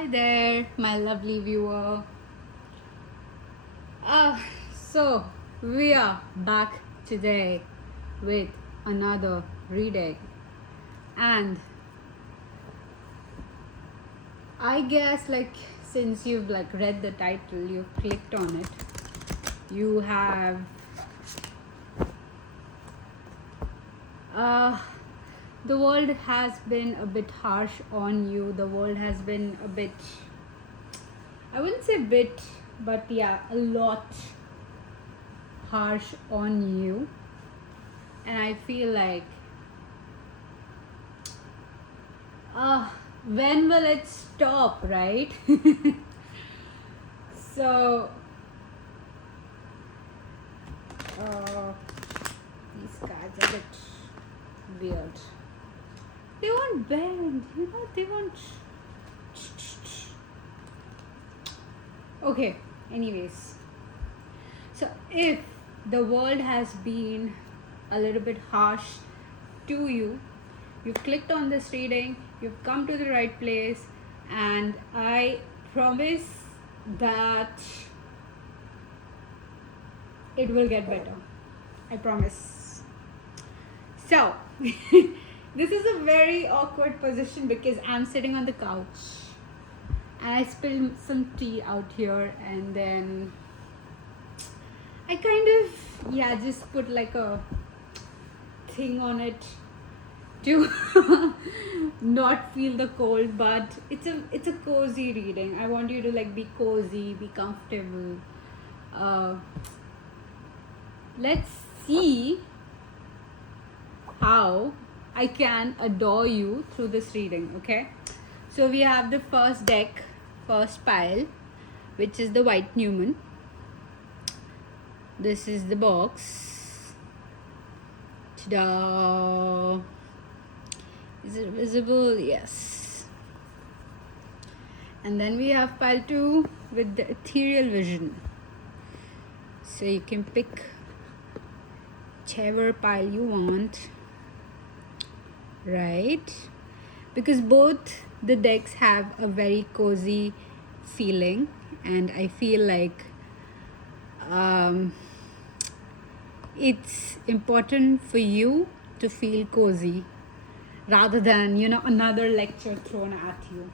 Hi there, my lovely viewer. So we are back today with another reading, and I guess since you've read the title, you've clicked on it, you have uh, the world has been a bit harsh on you. The world has been a bit, I wouldn't say bit, but yeah, a lot harsh on you. And I feel when will it stop, right? So, these cards are a bit weird. They won't bend, they won't. Okay, anyways. So, if the world has been a little bit harsh to you, you've clicked on this reading, you've come to the right place, and I promise that it will get better. I promise. So, this is a very awkward position because I'm sitting on the couch and I spilled some tea out here, and then I kind of just put a thing on it to not feel the cold, but it's a cozy reading. I want you to be cozy, be comfortable. Let's see how I can adore you through this reading. Okay, so we have the first deck, first pile, which is the White Newman. This is the box. Ta-da! Is it visible? Yes. And then we have pile 2 with the Ethereal Vision. So you can pick whichever pile you want, right? Because both the decks have a very cozy feeling, and I feel it's important for you to feel cozy rather than another lecture thrown at you.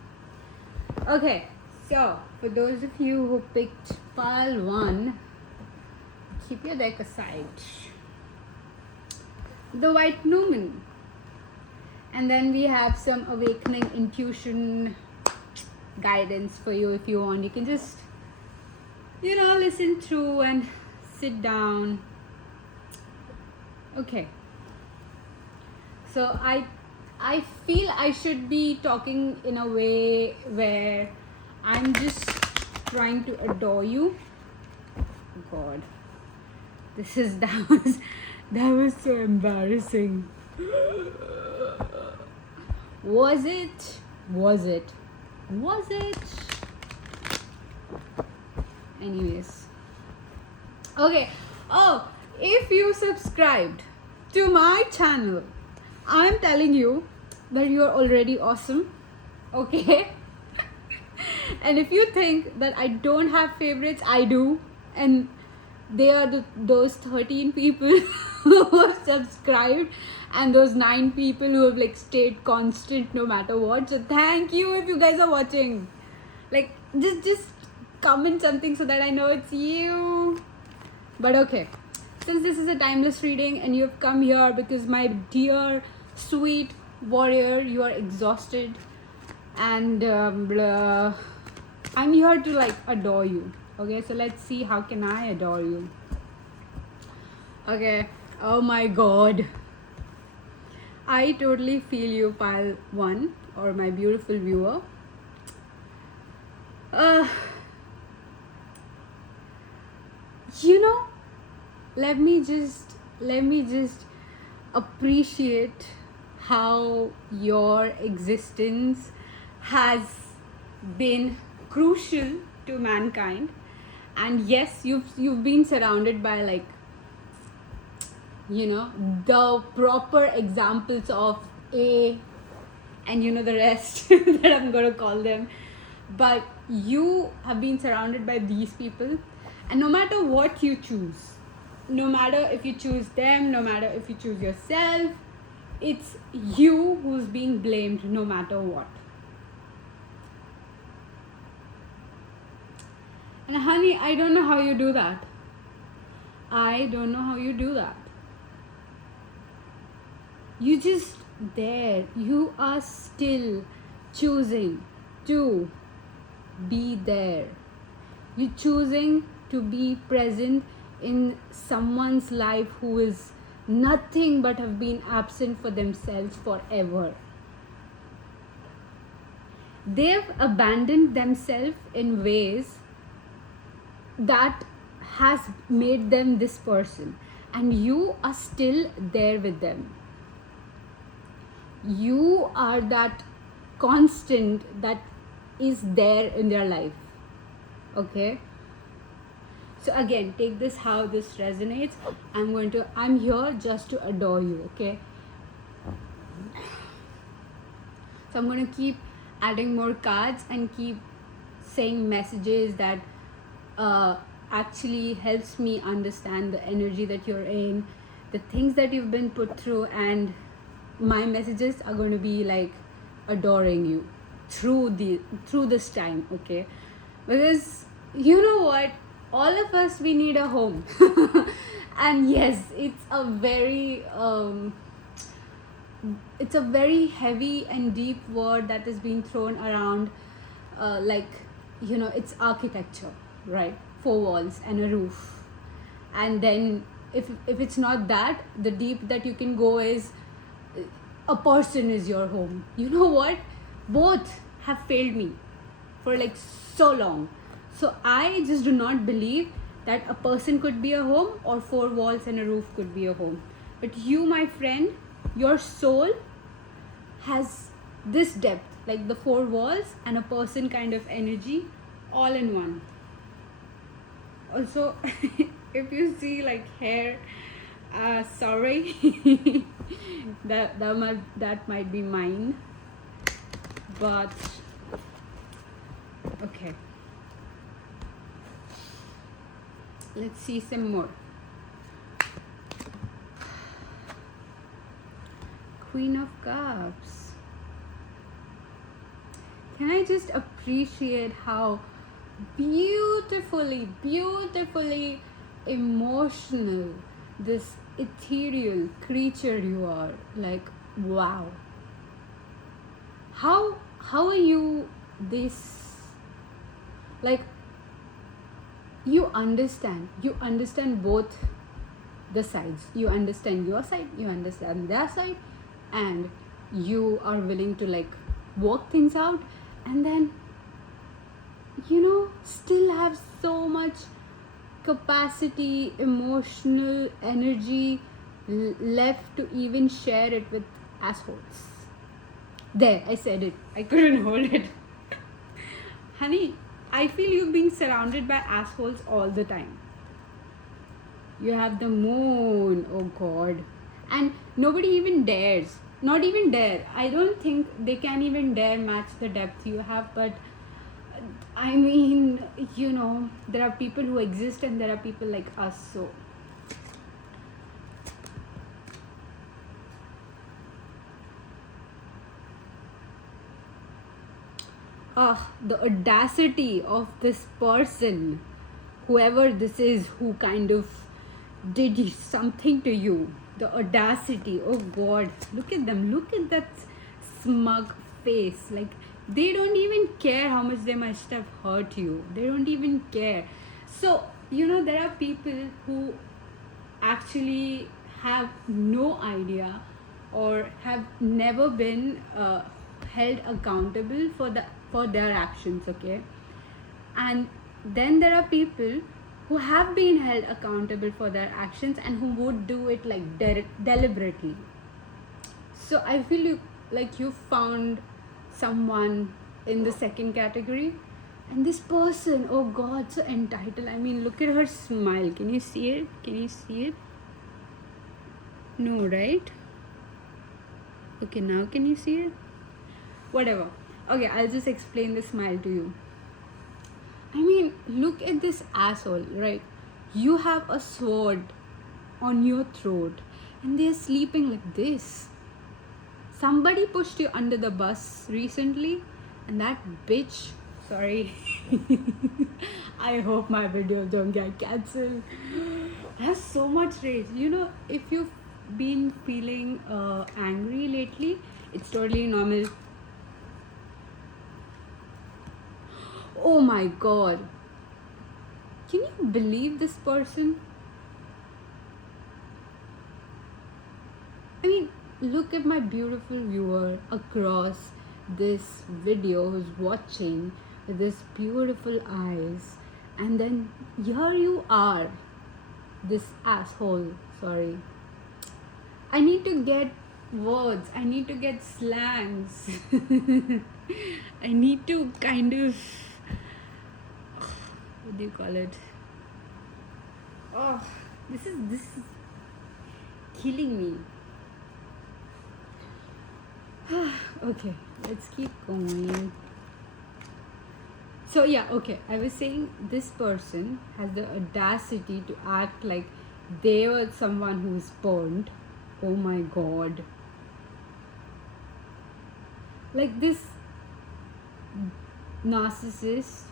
Okay, so for those of you who picked pile 1, keep your deck aside. The White Newman, and then we have some awakening intuition guidance for you. If you want, you can just listen through and sit down. Okay, so I feel I should be talking in a way where I'm just trying to adore you. God, that was so embarrassing. Was it? Anyways. Okay. Oh, if you subscribed to my channel, I'm telling you that you're already awesome. Okay? And if you think that I don't have favorites, I do. And they are those 13 people who have subscribed, and those 9 people who have stayed constant no matter what. So thank you if you guys are watching. Just comment something so that I know it's you. But okay, since this is a timeless reading and you've come here because my dear sweet warrior, you are exhausted, and I'm here to adore you. Okay, so let's see how can I adore you. Okay, oh my god, I totally feel you, pile 1, or my beautiful viewer. Let me just appreciate how your existence has been crucial to mankind. And yes, you've been surrounded by the proper examples of A and the rest that I'm gonna call them. but you have been surrounded by these people, and no matter what you choose, no matter if you choose them, no matter if you choose yourself, it's you who's being blamed no matter what. And honey, I don't know how you do that. I don't know how you do that. You just there. You are still choosing to be there. You're choosing to be present in someone's life who is nothing but have been absent for themselves forever. They've abandoned themselves in ways that has made them this person, and you are still there with them. You are that constant that is there in their life. Okay, so again, take this how this resonates. I'm here just to adore you. Okay, so I'm going to keep adding more cards and keep saying messages that actually helps me understand the energy that you're in, the things that you've been put through, and my messages are going to be like adoring you through this time. Okay, because you know what, all of us, we need a home. And yes, it's a very heavy and deep word that is being thrown around, it's architecture, right? 4 walls and a roof. And then if it's not that, the deep that you can go is a person is your home. You know what, both have failed me for like so long. So I just do not believe that a person could be a home or 4 walls and a roof could be a home. But you, my friend, your soul has this depth, like the 4 walls and a person kind of energy all in one. Also, if you see like hair, sorry, that might be mine, but okay, let's see some more. Queen of Cups. Can I just appreciate how beautifully emotional this ethereal creature you are? Like, wow. How are you this? Like, you understand both the sides. You understand your side, you understand their side, and you are willing to like work things out, and then still have so much capacity, emotional energy left to even share it with assholes. There, I said it. I couldn't hold it. Honey, I feel you being surrounded by assholes all the time. You have the moon, oh god. And nobody even dares. Not even dare. I don't think they can even dare match the depth you have, but I mean, there are people who exist and there are people like us, so. The audacity of this person, whoever this is, who kind of did something to you. The audacity, oh god, look at them, look at that smug face. Like, they don't even care how much they must have hurt you. They don't even care. So, there are people who actually have no idea or have never been held accountable for their actions, okay? And then there are people who have been held accountable for their actions and who would do it like deliberately. So I feel you found someone in the second category, and this person, oh god, so entitled. I mean, look at her smile. Can you see it? No, right? Okay, now can you see it? Whatever. Okay, I'll just explain the smile to you. I mean, look at this asshole, right? You have a sword on your throat and they're sleeping like this. Somebody pushed you under the bus recently, and that bitch, sorry, I hope my videos don't get cancelled, has so much rage. You know, if you've been feeling angry lately, it's totally normal. Oh my god. Can you believe this person? I mean, look at my beautiful viewer across this video who's watching with this beautiful eyes, and then here you are, this asshole. Sorry. I need to get words, I need to get slangs. I need to kind of, what do you call it? Oh, this is killing me. Okay, let's keep going. So yeah, okay, I was saying this person has the audacity to act like they were someone who's burned. Oh my god. Like this narcissist,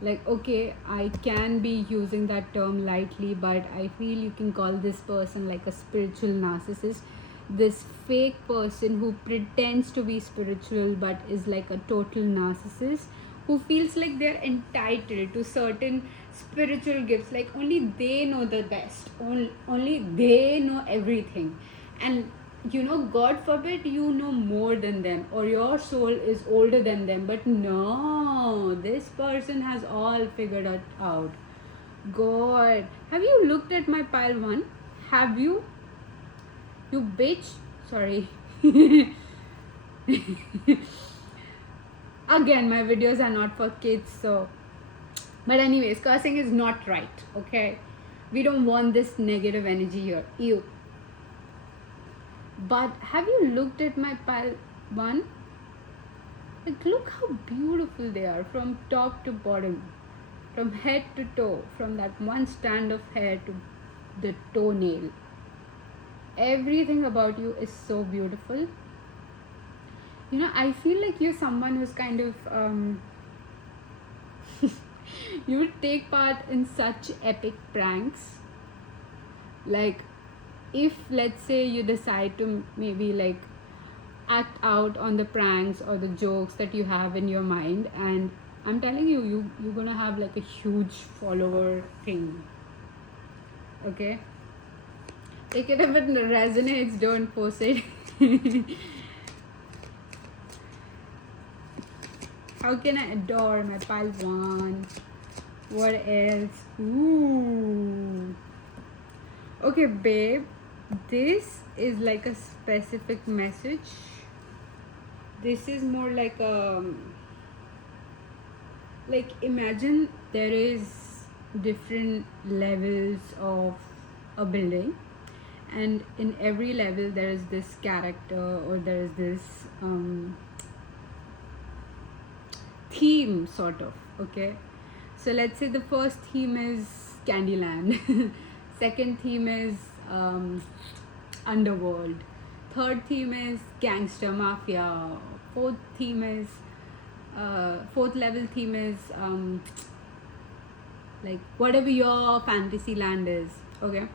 like, okay, I can be using that term lightly, but I feel you can call this person like a spiritual narcissist. This fake person who pretends to be spiritual but is like a total narcissist, who feels like they're entitled to certain spiritual gifts, like only they know the best, only they know everything. And you know, god forbid you know more than them, or your soul is older than them, but no, this person has all figured it out. God, have you looked at my pile 1? Have you? You bitch. Sorry. Again, my videos are not for kids, so, but anyways, cursing is not right, okay? We don't want this negative energy here. Ew. But have you looked at my pile 1? Like, look how beautiful they are from top to bottom, from head to toe, from that one strand of hair to the toenail. Everything about you is so beautiful. You know, I feel like you're someone who's kind of you would take part in such epic pranks. Like, if let's say you decide to maybe like act out on the pranks or the jokes that you have in your mind, and I'm telling you, you're gonna have like a huge follower thing. Okay, take it if it resonates, don't post it. How can I adore my pile 1? What else? Ooh. Okay, babe, this is like a specific message. This is more like like, imagine there is different levels of a building, and in every level there is this character, or there is this theme, sort of. Okay, so let's say the first theme is Candyland. Second theme is Underworld. Third theme is Gangster Mafia. Fourth theme is fourth level theme is like whatever your fantasy land is. Okay,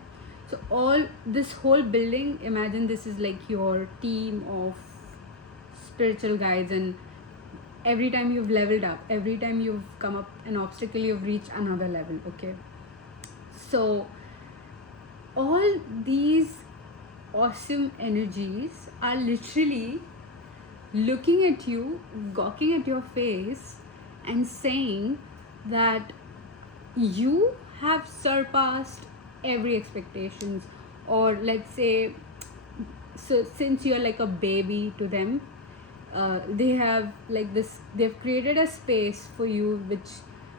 so all this whole building, imagine this is like your team of spiritual guides, and every time you've leveled up, every time you've come up an obstacle, you've reached another level. Okay, so all these awesome energies are literally looking at you, gawking at your face, and saying that you have surpassed every expectations. Or let's say, so since you're like a baby to them, they have like this, they've created a space for you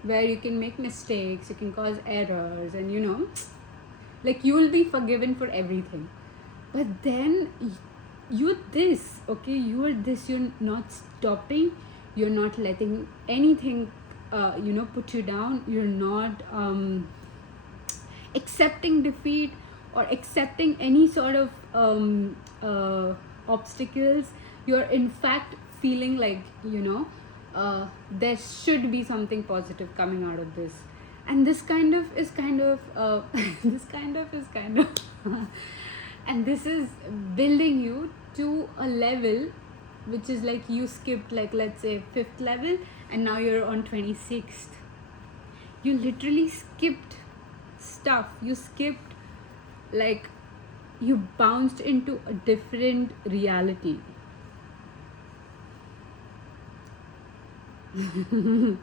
where you can make mistakes, you can cause errors, and you know, like, you will be forgiven for everything. But then you're this, okay, you're not stopping. You're not letting anything put you down. You're not accepting defeat or accepting any sort of obstacles. You're in fact feeling like there should be something positive coming out of this. And this kind of is kind of this kind of is kind of and this is building you to a level which is like you skipped, like, let's say 5th level, and now you're on 26th. You literally skipped stuff. You skipped, like, you bounced into a different reality. You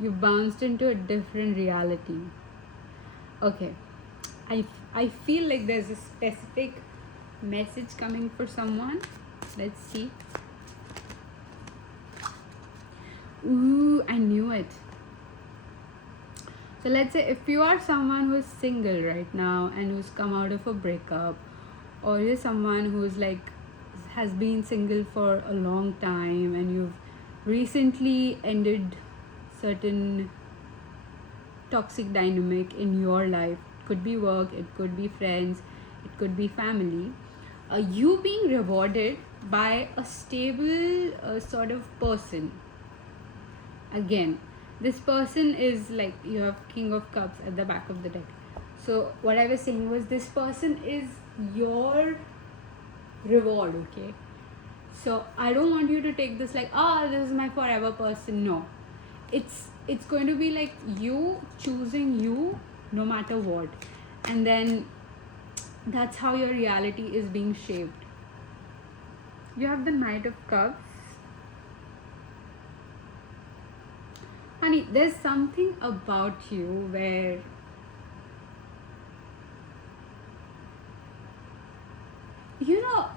bounced into a different reality. Okay, I feel like there's a specific message coming for someone. Let's see. Ooh, I knew it. So let's say if you are someone who's single right now and who's come out of a breakup, or you're someone who's like has been single for a long time and you've recently ended certain toxic dynamic in your life, it could be work, it could be friends, it could be family, you being rewarded by a stable sort of person. Again, this person is like, you have King of Cups at the back of the deck. So what I was saying was, this person is your reward. Okay, so I don't want you to take this like, this is my forever person. No, it's going to be like you choosing you no matter what, and then that's how your reality is being shaped. You have the Knight of Cups. Honey, there's something about you where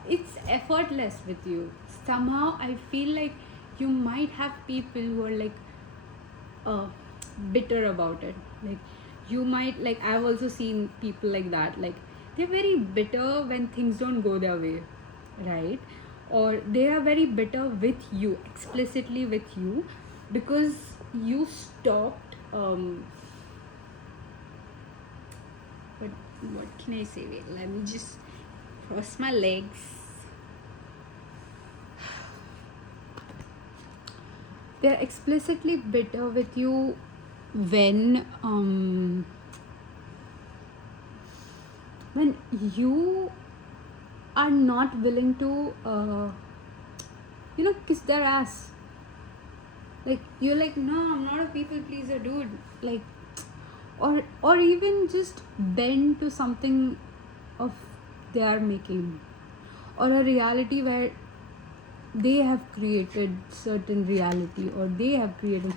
it's effortless with you. Somehow I feel like you might have people who are like bitter about it. Like, you might, like, I've also seen people like that. Like, they're very bitter when things don't go their way, right? Or they are very bitter with you, explicitly with you, because you stopped what can I say? Wait, let me just cross my legs. They're explicitly bitter with you when you are not willing to kiss their ass. Like, you're like, no, I'm not a people pleaser, dude. Like, or even just bend to something of they are making, or a reality where they have created certain reality, or they have created,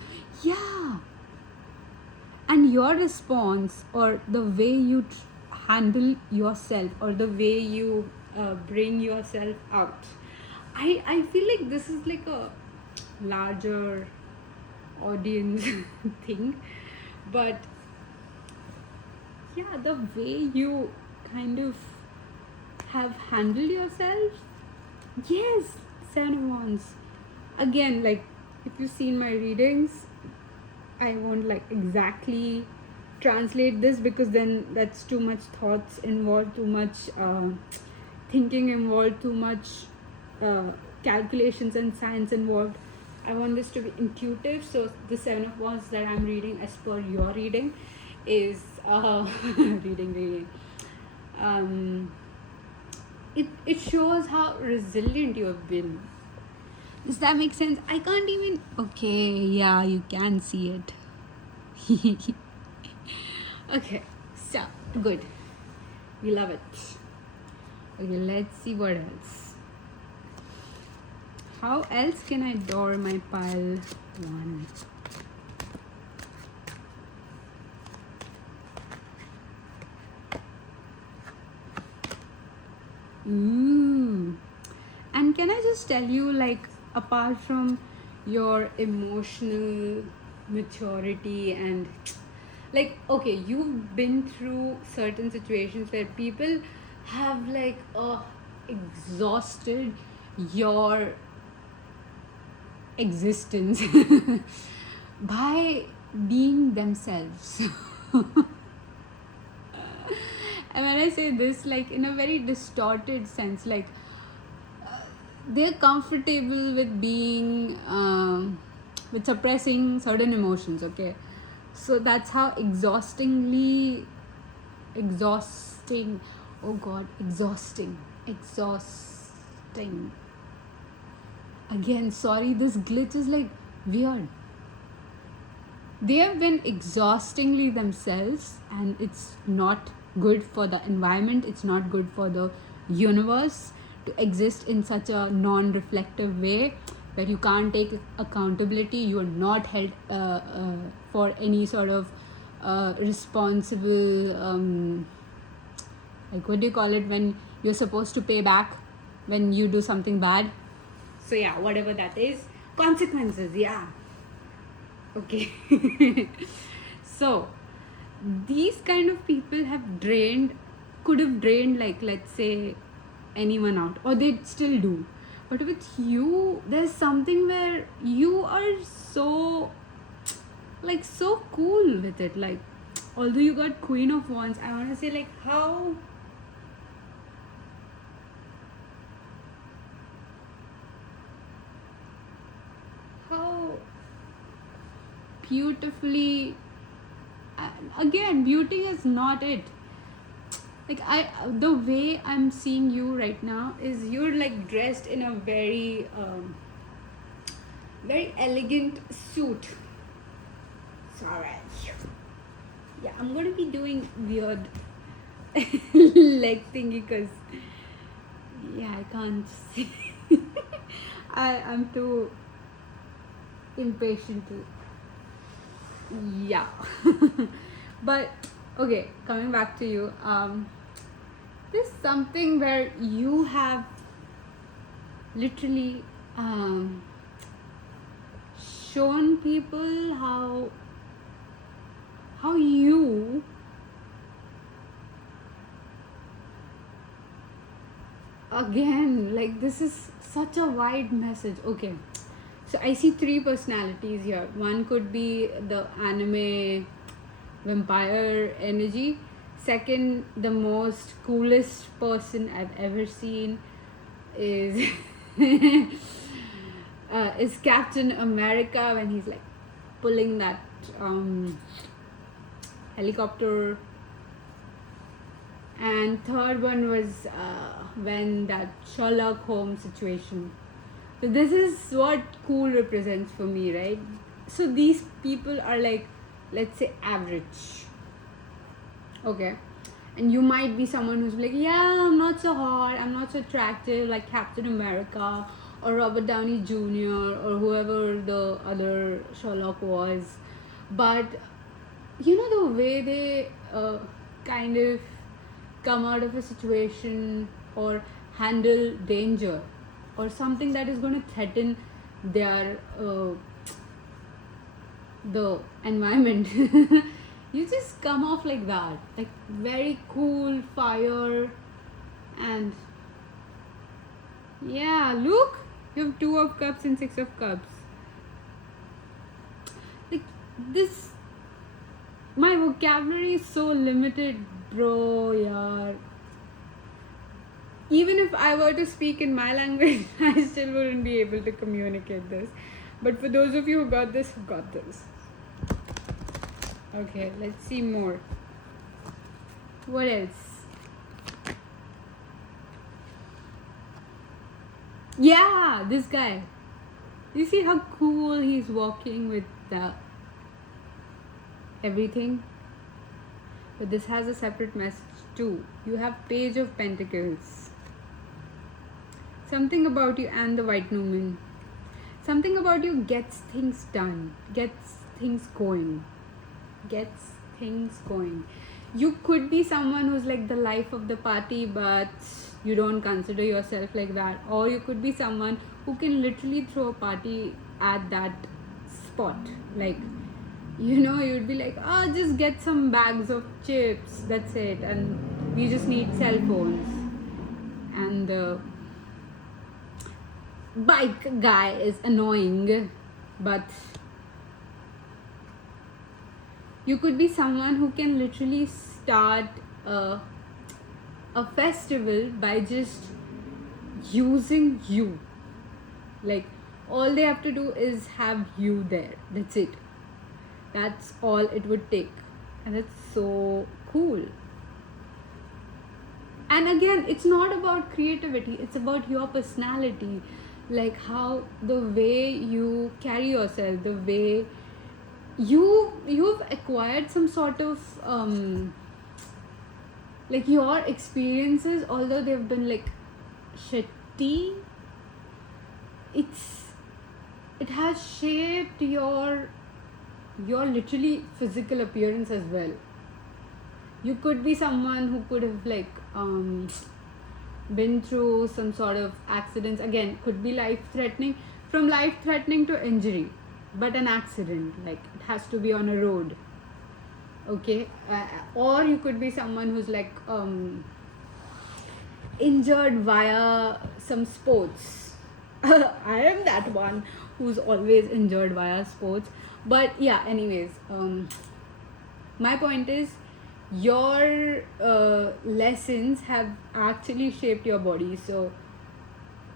and your response, or the way you handle yourself, or the way you bring yourself out, I feel like this is like a larger audience thing, but the way you kind of have handled yourself. Yes, Seven of Wands. Again, like, if you've seen my readings, I won't like exactly translate this, because then that's too much thoughts involved, too much thinking involved, too much calculations and science involved. I want this to be intuitive. So the Seven of Wands that I'm reading as per your reading is reading. It shows how resilient you have been. Does that make sense? I can't even. Okay, yeah, you can see it. Okay, so good. We love it. Okay, let's see what else. How else can I adore my pile one? And can I just tell you, like, apart from your emotional maturity and like, okay, you've been through certain situations where people have exhausted your existence by being themselves. And when I say this, like in a very distorted sense, like they're comfortable with being with suppressing certain emotions. Okay, so that's how exhausting, oh god, exhausting again, sorry, this glitch is like weird. They have been exhaustingly themselves, and it's not good for the environment, it's not good for the universe to exist in such a non-reflective way where you can't take accountability, you are not held for any sort of responsible like what do you call it, when you're supposed to pay back when you do something bad. So yeah, whatever that is, consequences, yeah. Okay. So these kind of people could have drained, like, let's say, anyone out, or they still do. But with you, there's something where you are so cool with it. Like, although you got Queen of Wands, I want to say, like, how beautifully, again, beauty is not it. Like, the way I'm seeing you right now is you're like dressed in a very very elegant suit. Sorry, yeah, I'm gonna be doing weird leg thingy because yeah, I can't see. I'm too impatient to, yeah. But okay, coming back to you, there's something where you have literally shown people how you again, like, this is such a wide message. Okay, so I see 3 personalities here. One could be the anime vampire energy. Second, the most coolest person I've ever seen is is Captain America, when he's like pulling that helicopter. And third one was when that Sherlock Holmes situation. So this is what cool represents for me, right? So these people are like, let's say, average. Okay. And you might be someone who's like, yeah, I'm not so hot, I'm not so attractive like Captain America or Robert Downey Jr. or whoever the other Sherlock was. But you know, the way they kind of come out of a situation or handle danger or something that is going to threaten their the environment. You just come off like that, like very cool, fire. And yeah, look, you have 2 of Cups and 6 of Cups. Like, this, my vocabulary is so limited, bro. Yeah, even if I were to speak in my language, I still wouldn't be able to communicate this. But for those of you who got this, Okay, let's see more. What else? Yeah, this guy. You see how cool he's walking with the everything? But this has a separate message too. You have Page of Pentacles. Something about you and the White Numen. Something about you gets things done, gets things going. You could be someone who's like the life of the party, but you don't consider yourself like that. Or you could be someone who can literally throw a party at that spot. Like, you know, you'd be like, oh, just get some bags of chips, that's it. And we just need cell phones. And bike guy is annoying, but you could be someone who can literally start a festival by just using you. Like, all they have to do is have you there. That's it. That's all it would take. And it's so cool. And again, it's not about creativity, it's about your personality. Like how the way you carry yourself, the way you've acquired some sort of like your experiences, although they've been like shitty, it has shaped your literally physical appearance as well. You could be someone who could have like been through some sort of accidents. Again, could be life threatening, from life threatening to injury, but an accident, like it has to be on a road. Okay, or you could be someone who's like injured via some sports. I am that one who's always injured via sports. But yeah, anyways, my point is your lessons have actually shaped your body. So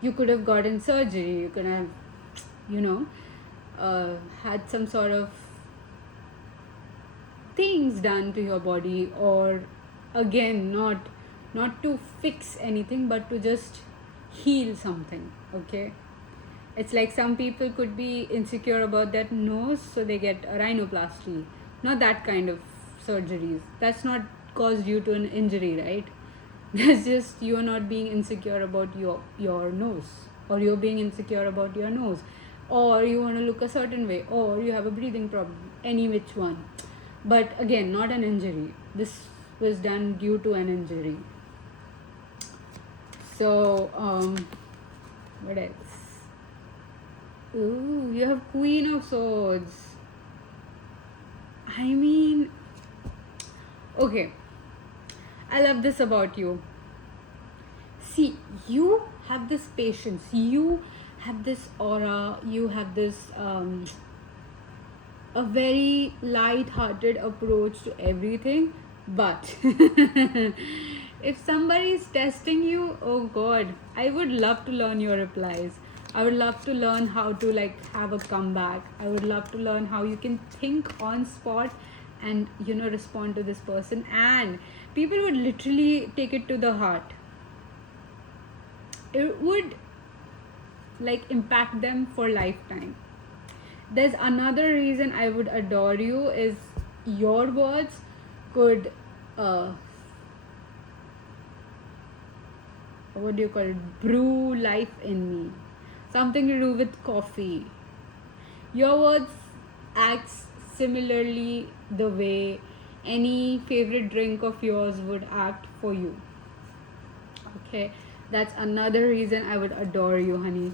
you could have gotten surgery, you could have, you know, had some sort of things done to your body, or again, not to fix anything but to just heal something. Okay, it's like some people could be insecure about that nose, so they get a rhinoplasty. Not that kind of surgeries. That's not caused due to an injury, right? That's just you're not being insecure about your nose, or you're being insecure about your nose, or you want to look a certain way, or you have a breathing problem, any which one. But again, not an injury. This was done due to an injury. So what else? Ooh, you have Queen of Swords. I mean, okay, I love this about you. See, you have this patience, you have this aura, you have this a very light-hearted approach to everything. But if somebody is testing you, oh god, I would love to learn your replies. I would love to learn how to like have a comeback. I would love to learn how you can think on spot and, you know, respond to this person, and people would literally take it to the heart. It would like impact them for lifetime. There's another reason I would adore you is your words could what do you call it, brew life in me. Something to do with coffee. Your words acts similarly the way any favorite drink of yours would act for you. Okay, that's another reason I would adore you, honey.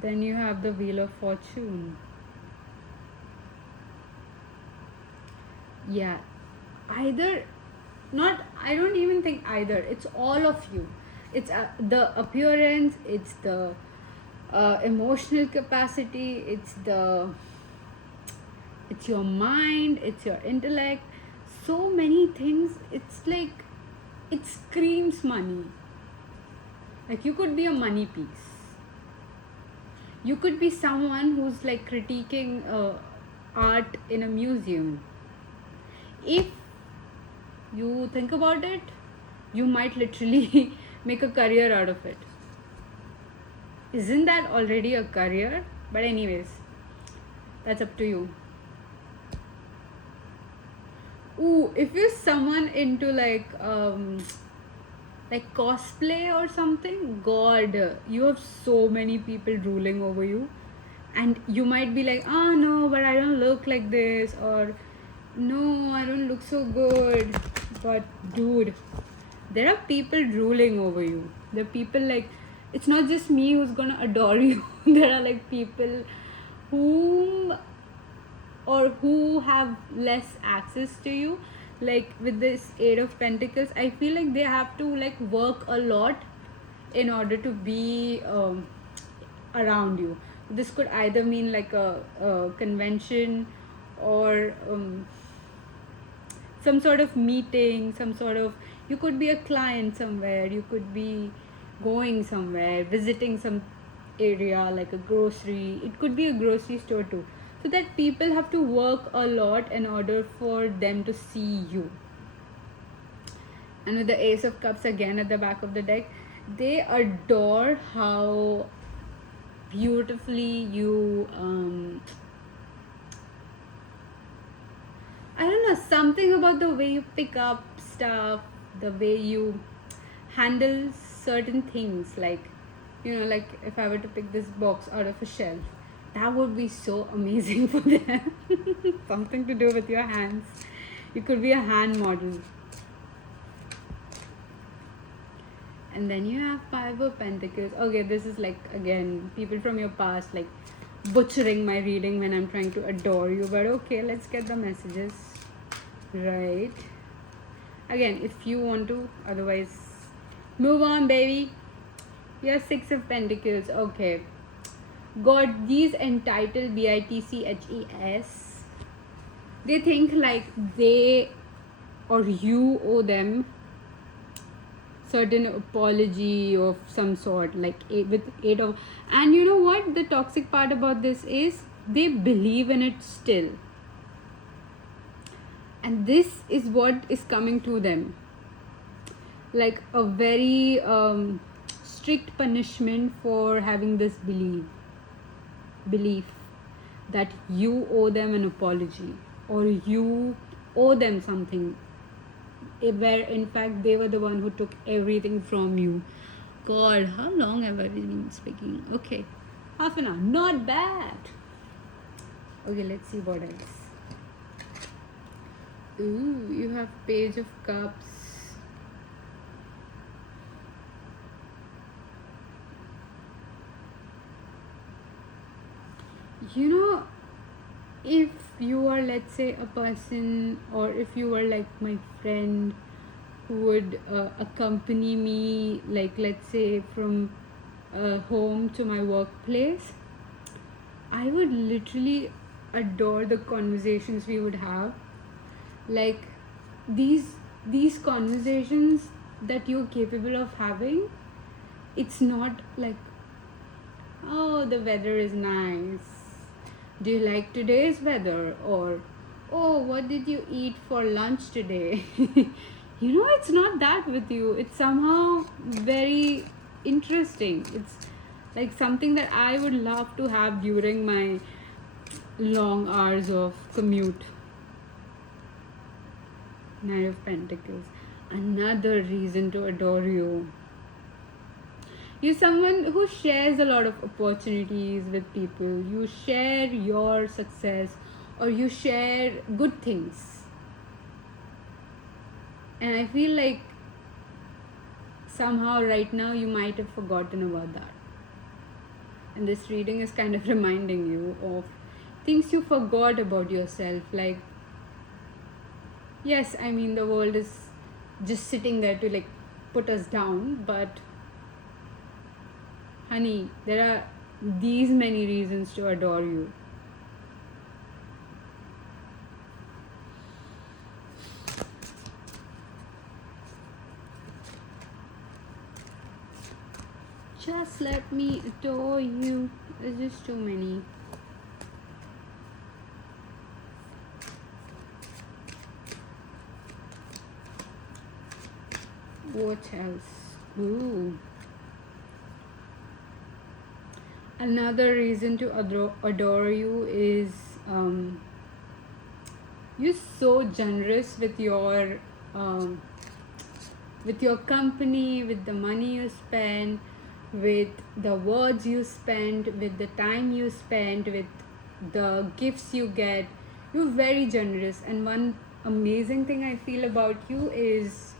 Then you have the Wheel of Fortune. Yeah, either, not, I don't even think either. It's all of you. It's the appearance, it's the emotional capacity, it's your mind, it's your intellect. So many things. It's like, it screams money. Like, you could be a money piece. You could be someone who's like critiquing art in a museum. If you think about it, you might literally make a career out of it. Isn't that already a career? But anyways, that's up to you. Ooh, if you're someone into like cosplay or something, god, you have so many people ruling over you, and you might be like, oh no, but I don't look like this, or no, I don't look so good. But dude, there are people ruling over you. There are people like, it's not just me who's gonna adore you. There are like people who have less access to you. like with this Eight of Pentacles, I feel like they have to like work a lot in order to be around you. This could either mean like a convention, or some sort of meeting, some sort of, you could be a client somewhere, you could be going somewhere, visiting some area like a grocery, it could be a grocery store too. So that people have to work a lot in order for them to see you. And with the Ace of Cups again at the back of the deck, they adore how beautifully you I don't know, something about the way you pick up stuff, the way you handle certain things. Like, you know, like if I were to pick this box out of a shelf, that would be so amazing for them. Something to do with your hands. You could be a hand model. And then you have Five of Pentacles. Okay, this is like, again, people from your past, like butchering my reading when I'm trying to adore you. But okay, let's get the messages right. Again, if you want to, otherwise, move on, baby. You have Six of Pentacles. Okay. God, these entitled BITCHES, they think like they or you owe them certain apology of some sort, like with Eight of, and you know what the toxic part about this is, they believe in it still, and this is what is coming to them, like a very strict punishment for having this belief that you owe them an apology, or you owe them something, where in fact they were the one who took everything from you. God, how long have I been speaking? Okay, half an hour, not bad. Okay, let's see what else. Ooh, you have Page of Cups. You know, if you are, let's say, a person, or if you were like my friend who would accompany me, like let's say from home to my workplace, I would literally adore the conversations we would have. Like these conversations that you're capable of having, it's not like, oh, the weather is nice, do you like today's weather, or oh, what did you eat for lunch today? You know, it's not that with you. It's somehow very interesting. It's like something that I would love to have during my long hours of commute. Nine of Pentacles, another reason to adore you. You're someone who shares a lot of opportunities with people. You share your success, or you share good things. And I feel like somehow right now you might have forgotten about that. And this reading is kind of reminding you of things you forgot about yourself. Like, yes, I mean, the world is just sitting there to like put us down, but honey, there are these many reasons to adore you. Just let me adore you. There's just too many. What else? Ooh. Another reason to adore you is you're so generous with your company, with the money you spend, with the words you spend, with the time you spend, with the gifts you get. You're very generous. And one amazing thing I feel about you is,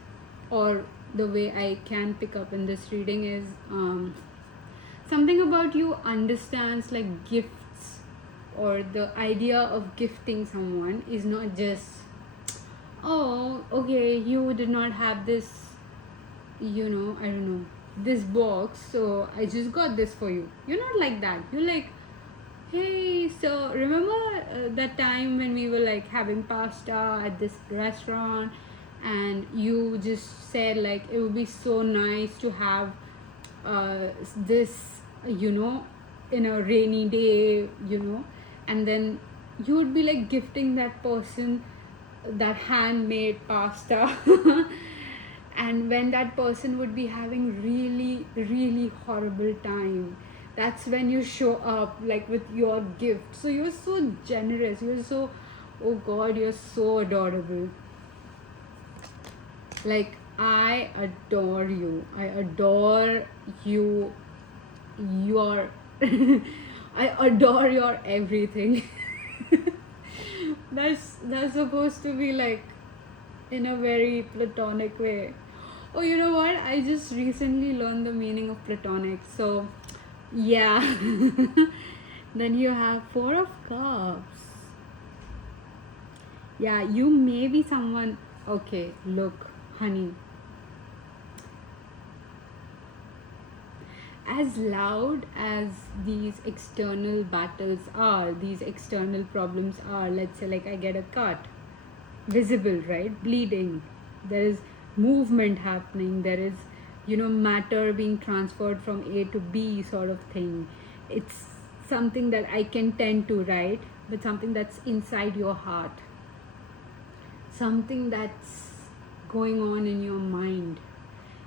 or the way I can pick up in this reading is, something about you understands like gifts, or the idea of gifting someone is not just oh, okay, you did not have this, I don't know, this box, so I just got this for you. You're not like that. You're like, hey, so remember that time when we were like having pasta at this restaurant, and you just said like it would be so nice to have this, in a rainy day, and then you would be like gifting that person that handmade pasta. And when that person would be having really really horrible time, that's when you show up like with your gift. So you're so generous, you're so, oh god, you're so adorable. Like, I adore you, I adore you, your I adore your everything. That's supposed to be like in a very platonic way. Oh, you know what? I just recently learned the meaning of platonic. So, yeah. Then you have Four of Cups. Yeah, you may be someone. Okay, look, honey. As loud as these external battles are, these external problems are, let's say, like I get a cut, visible, right? Bleeding. There is movement happening. There is, matter being transferred from A to B sort of thing. It's something that I can tend to, right? But something that's inside your heart. Something that's going on in your mind.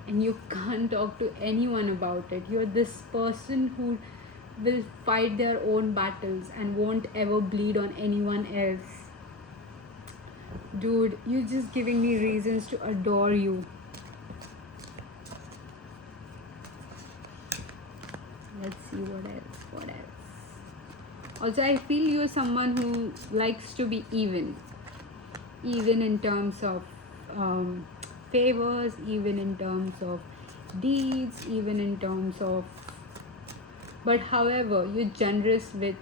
And you can't talk to anyone about it. You're this person who will fight their own battles and won't ever bleed on anyone else. Dude, you're just giving me reasons to adore you. Let's see what else. Also, I feel you're someone who likes to be even in terms of favors, even in terms of deeds, even in terms of, but however, you're generous with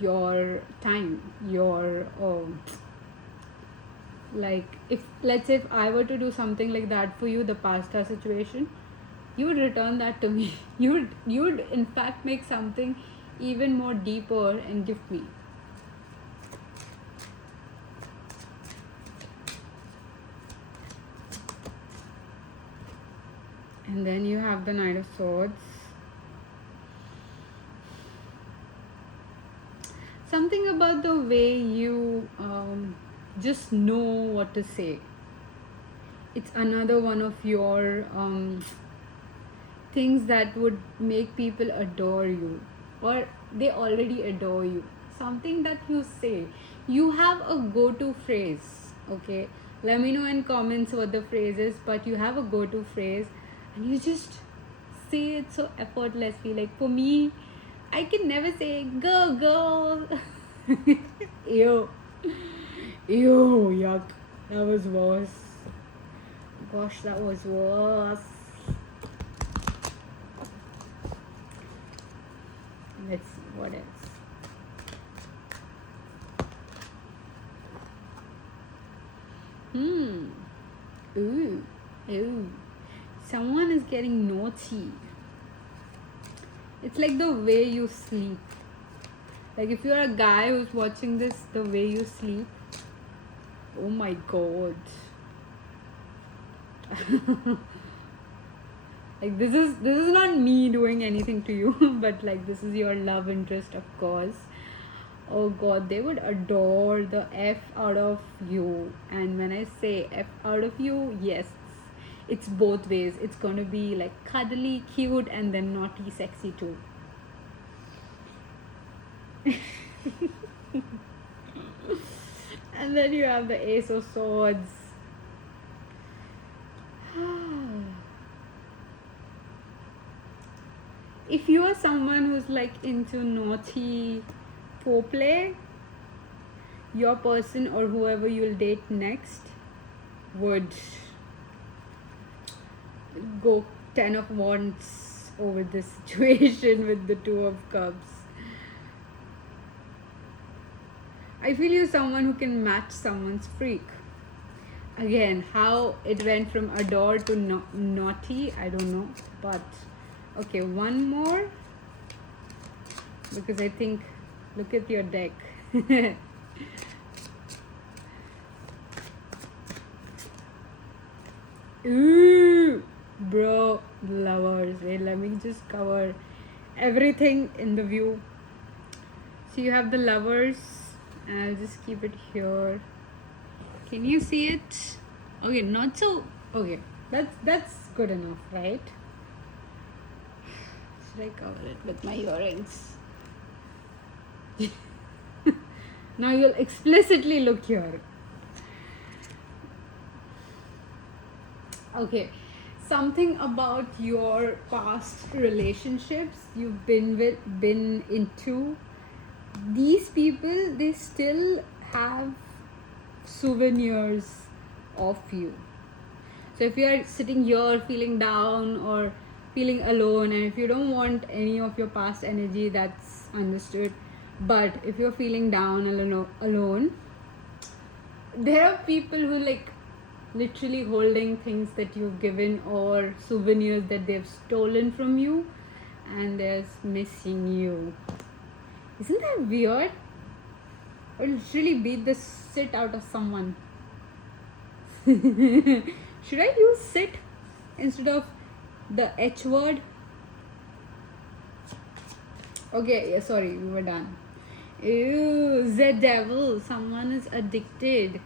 your time, your like, if let's say if I were to do something like that for you, the pasta situation, you would return that to me. You would in fact make something even more deeper and gift me. And then you have the Knight of Swords. Something about the way you just know what to say. It's another one of your things that would make people adore you, or they already adore you. Something that you say. You have a go-to phrase, okay? Let me know in comments what the phrase is, but you have a go-to phrase and you just say it so effortlessly. Like for me, I can never say go girl. Ew. Ew, yuck. That was worse. Gosh, that was worse. Let's see what else. Ooh. Someone is getting naughty. It's like the way you sleep. Like if you're a guy who's watching this, the way you sleep. Oh my god. Like this is not me doing anything to you, but like this is your love interest, of course. Oh god, they would adore the F out of you. And when I say F out of you, yes, it's both ways. It's gonna be like cuddly, cute, and then naughty, sexy too. And then you have the Ace of Swords. If you are someone who's like into naughty foreplay, your person or whoever you'll date next would go 10 of Wands over this situation with the Two of Cups. I feel you're someone who can match someone's freak. Again, how it went from adore to naughty, I don't know. But okay, one more, because I think, look at your deck. Ooh, bro, lovers. Wait, let me just cover everything in the view. So you have the lovers, and I'll just keep it here. Can you see it? Okay, not so. Okay, that's good enough, right? Should I cover it with my earrings? Now you'll explicitly look here. Okay, something about your past relationships you've been into. These people, they still have souvenirs of you. So if you're sitting here feeling down or feeling alone, and if you don't want any of your past energy, that's understood. But if you're feeling down alone, there are people who like literally holding things that you've given or souvenirs that they've stolen from you, and they're missing you. Isn't that weird? Or literally beat the shit out of someone. Should I use sit instead of the H word? Okay, yeah, sorry, we were done. Ew, the devil. Someone is addicted.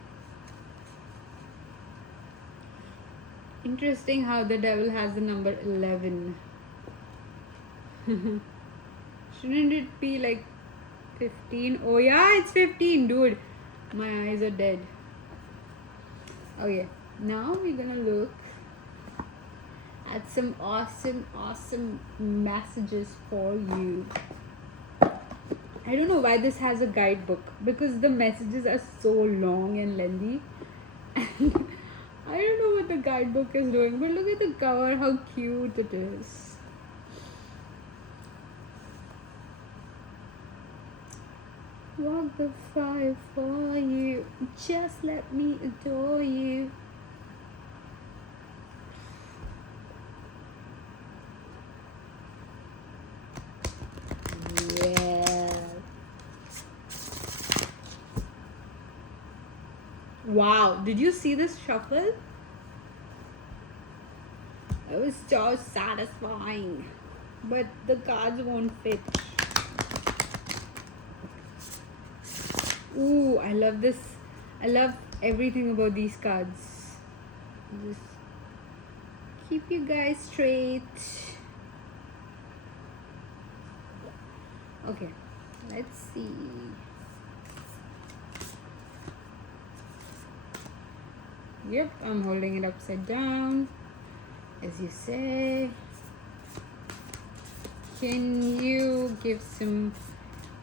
Interesting how the devil has the number 11. Shouldn't it be like 15? Oh yeah, it's 15, dude. My eyes are dead. Okay, now we're gonna look at some awesome messages for you. I don't know why this has a guidebook, because the messages are so long and lengthy. And I don't know what the guidebook is doing, but look at the cover, how cute it is. Walk the fire for you, just let me adore you. Yeah. Wow, did you see this shuffle? It was so satisfying, but the cards won't fit. Ooh, I love this. I love everything about these cards. Just keep you guys straight. Okay, let's see. Yep, I'm holding it upside down, as you say. Can you give some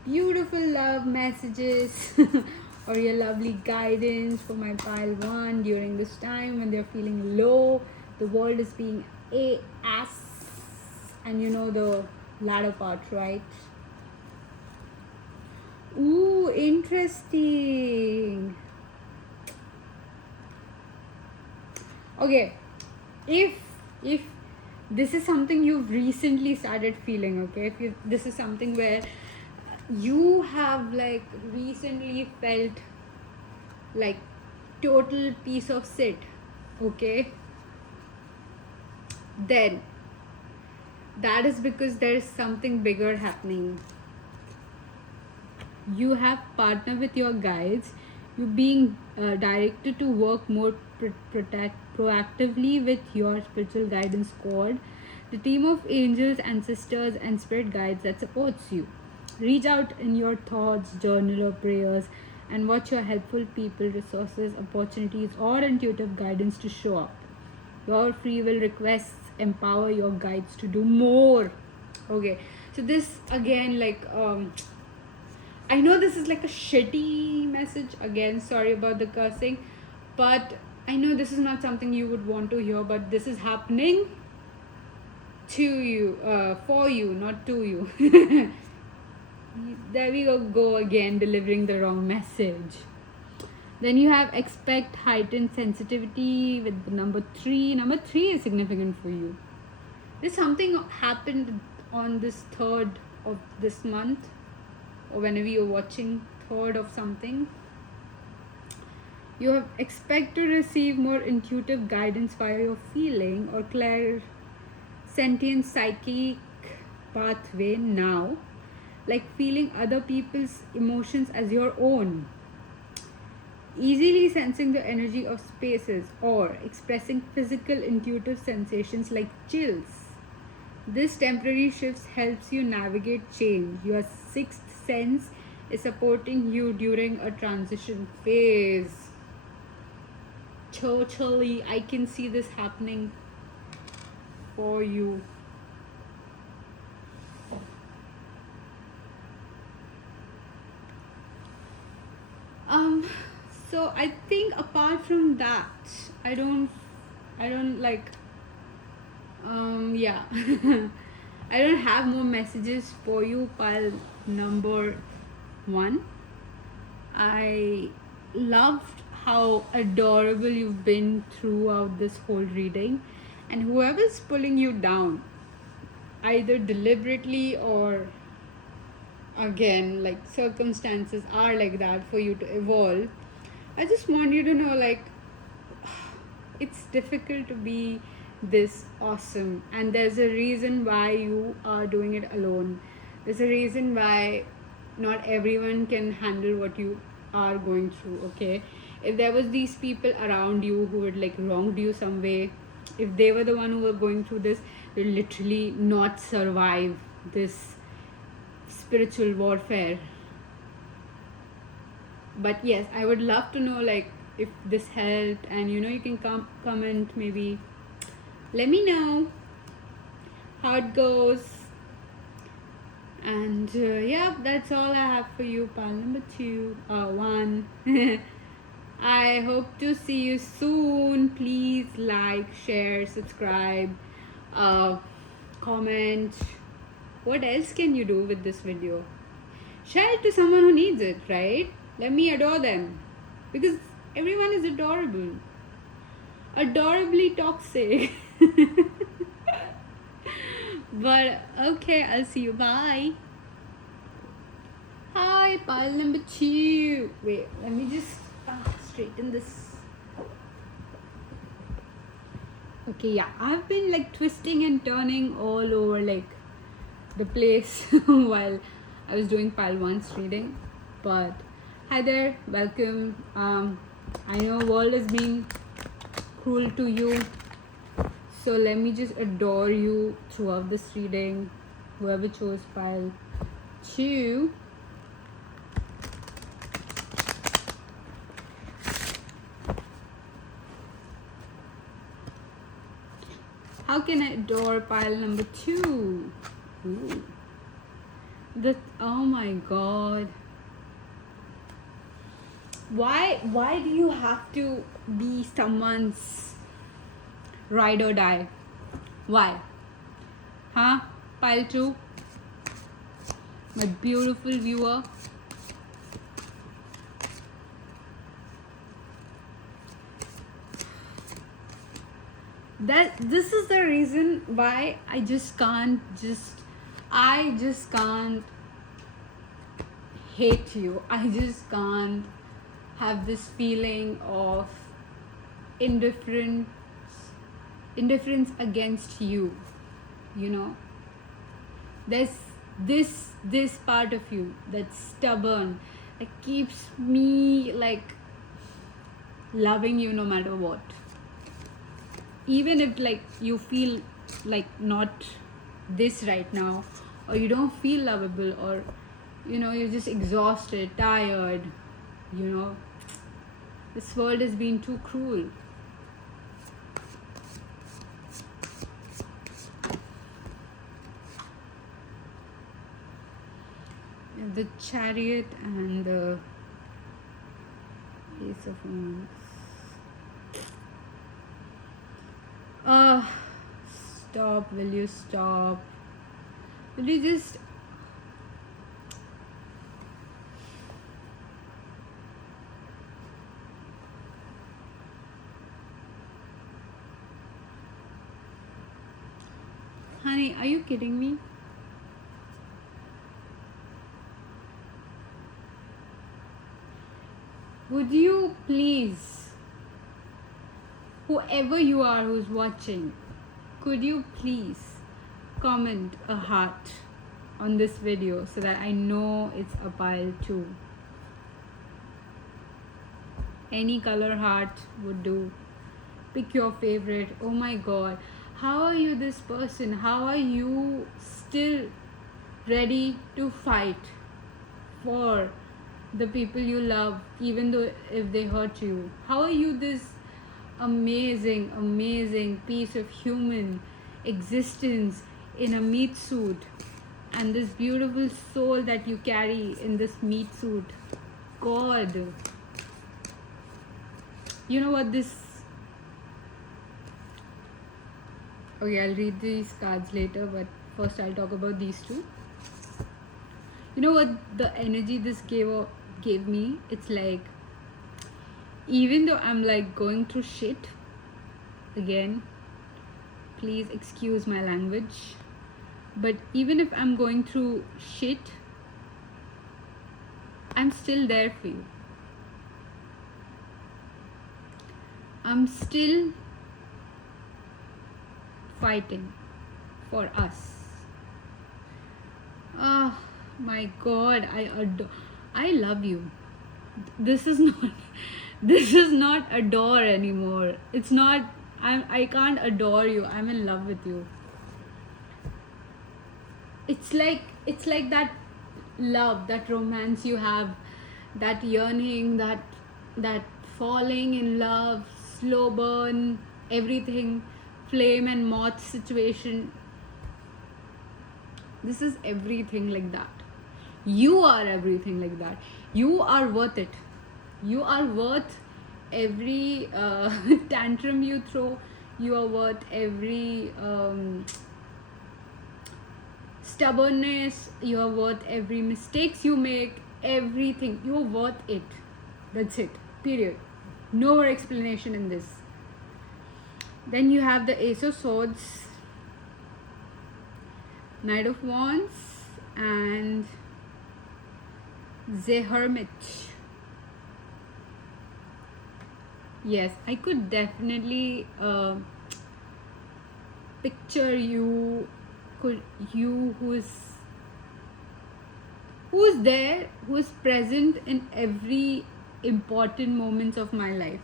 beautiful love messages or your lovely guidance for my pile 1 during this time when they're feeling low, the world is being a ass, and you know the ladder part, right? Ooh, interesting. Okay, if this is something you've recently started feeling, okay, if this is something where you have like recently felt like total piece of shit, okay, then that is because there is something bigger happening. You have partnered with your guides. You're being directed to work more proactively with your spiritual guidance squad, the team of angels, ancestors, and spirit guides that supports you. Reach out in your thoughts, journal, or prayers, and watch your helpful people, resources, opportunities, or intuitive guidance to show up. Your free will requests empower your guides to do more. Okay, so this again, like, I know this is like a shitty message. Again, sorry about the cursing, but I know this is not something you would want to hear, but this is happening to you, for you, not to you. There we go again, delivering the wrong message. Then you have expect heightened sensitivity with the number 3. Number 3 is significant for you. There's something happened on this 3rd of this month, or whenever you're watching 3rd of something. You have expect to receive more intuitive guidance via your feeling or sentient psychic pathway now, like feeling other people's emotions as your own, easily sensing the energy of spaces, or expressing physical intuitive sensations like chills. This temporary shift helps you navigate change. Your sixth sense is supporting you during a transition phase. Totally, I can see this happening for you. So I think apart from that, I don't like yeah. I don't have more messages for you, pile number 1. I loved how adorable you've been throughout this whole reading, and whoever's pulling you down, either deliberately or again, like circumstances are like that for you to evolve. I just want you to know, like, it's difficult to be this awesome, and there's a reason why you are doing it alone. There's a reason why not everyone can handle what you are going through. Okay, if there was these people around you who would like wronged you some way, if they were the one who were going through this, they'll literally not survive this spiritual warfare. But yes, I would love to know, like, if this helped, and you can comment, maybe let me know how it goes. And yeah, that's all I have for you, pile number 1. I hope to see you soon. Please like, share, subscribe, comment. What else can you do with this video? Share it to someone who needs it, right? Let me adore them, because everyone is adorable, adorably toxic. But okay, I'll see you. Bye. Hi, pile number 2. Wait, let me just straighten this. Okay, yeah, I've been like twisting and turning all over like the place while I was doing pile 1's reading. But hi there, welcome. I know world is being cruel to you, so let me just adore you throughout this reading. Whoever chose pile 2. How can I adore pile number 2? Ooh. Oh my god. Why do you have to be someone's ride or die? Why? Huh? Pile 2? My beautiful viewer. This is the reason why I just can't hate you. I just can't have this feeling of indifference against you. There's this part of you that's stubborn, that keeps me like loving you no matter what. Even if like you feel like not this right now, or you don't feel lovable, or you're just exhausted, tired, this world has been too cruel. The Chariot and the Ace of Wands. Stop, will you stop? Will you just Honey, are you kidding me? Would you please, whoever you are who's watching, could you please comment a heart on this video so that I know it's a pile too? Any color heart would do. Pick your favorite. Oh my god, how are you this person? How are you still ready to fight for the people you love, even though if they hurt you? How are you this amazing piece of human existence in a meat suit, and this beautiful soul that you carry in this meat suit? God, you know what this... Okay, I'll read these cards later, but first I'll talk about these two. You know what the energy this gave me? It's like, even though I'm like going through shit, again, please excuse my language, but even if I'm going through shit, I'm still there for you. I'm still fighting for us. Oh my god, I love you. This is not adore anymore. It's not... I can't adore you. I'm in love with you. It's like that love, that romance you have, that yearning, that falling in love, slow burn, everything, flame and moth situation. This is everything like that. You are everything like that. You are worth it. You are worth every tantrum you throw. You are worth every stubbornness. You are worth every mistakes you make. Everything. You are worth it. That's it. Period. No more explanation in this. Then you have the Ace of Swords, Knight of Wands, and the Hermit. Yes, I could definitely picture you. Who's there, who's present in every important moments of my life.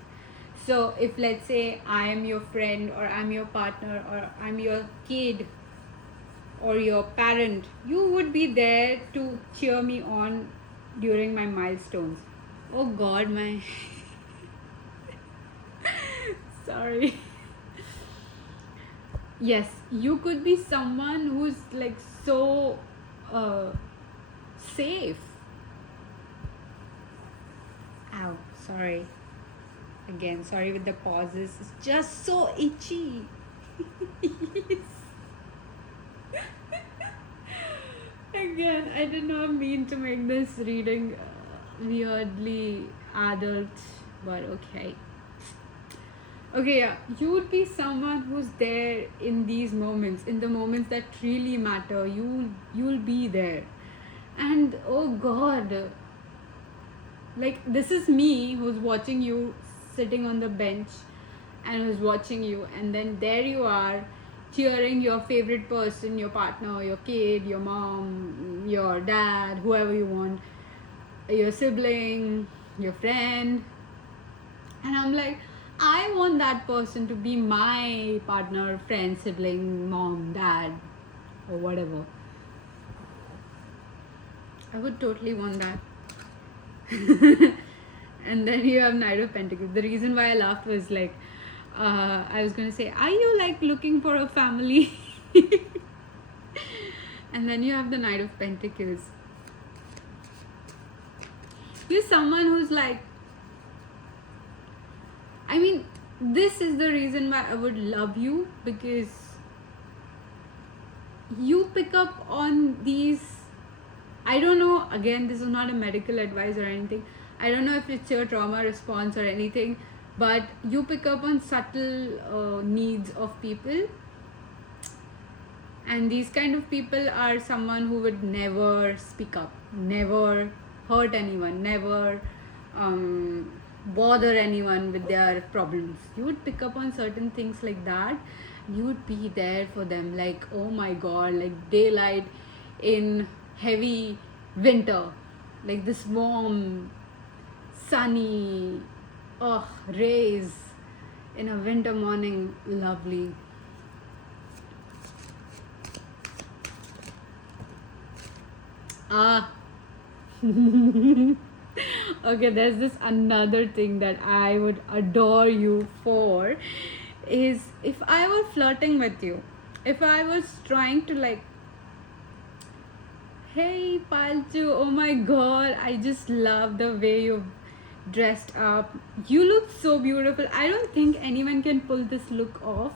So if, let's say, I am your friend, or I'm your partner, or I'm your kid, or your parent, you would be there to cheer me on during my milestones. Oh god, my sorry. Yes, you could be someone who's like so safe. Ow, sorry. Again, sorry with the pauses. It's just so itchy. Again, I did not mean to make this reading weirdly adult, but okay. Okay, yeah, you would be someone who's there in these moments, in the moments that really matter. You'll be there, and oh god, like, this is me who's watching you sitting on the bench, and who's watching you, and then there you are cheering your favorite person, your partner, your kid, your mom, your dad, whoever you want, your sibling, your friend, and I'm like, I want that person to be my partner, friend, sibling, mom, dad, or whatever. I would totally want that. And then you have Knight of Pentacles. The reason why I laughed was like, I was gonna say, are you like looking for a family? And then you have the Knight of Pentacles. You're someone who's like, I mean, this is the reason why I would love you, because you pick up on these... I don't know, again, this is not a medical advice or anything. I don't know if it's your trauma response or anything, but you pick up on subtle needs of people, And these kind of people are someone who would never speak up, never hurt anyone, never bother anyone with their problems. You would pick up on certain things like that, and you would be there for them, like, oh my god, like daylight in heavy winter, like this warm, sunny, rays in a winter morning, lovely. Ah. Okay, there's this another thing that I would adore you for, is if I were flirting with you, if I was trying to like, hey Palchu, oh my god, I just love the way you dressed up, you look so beautiful, I don't think anyone can pull this look off.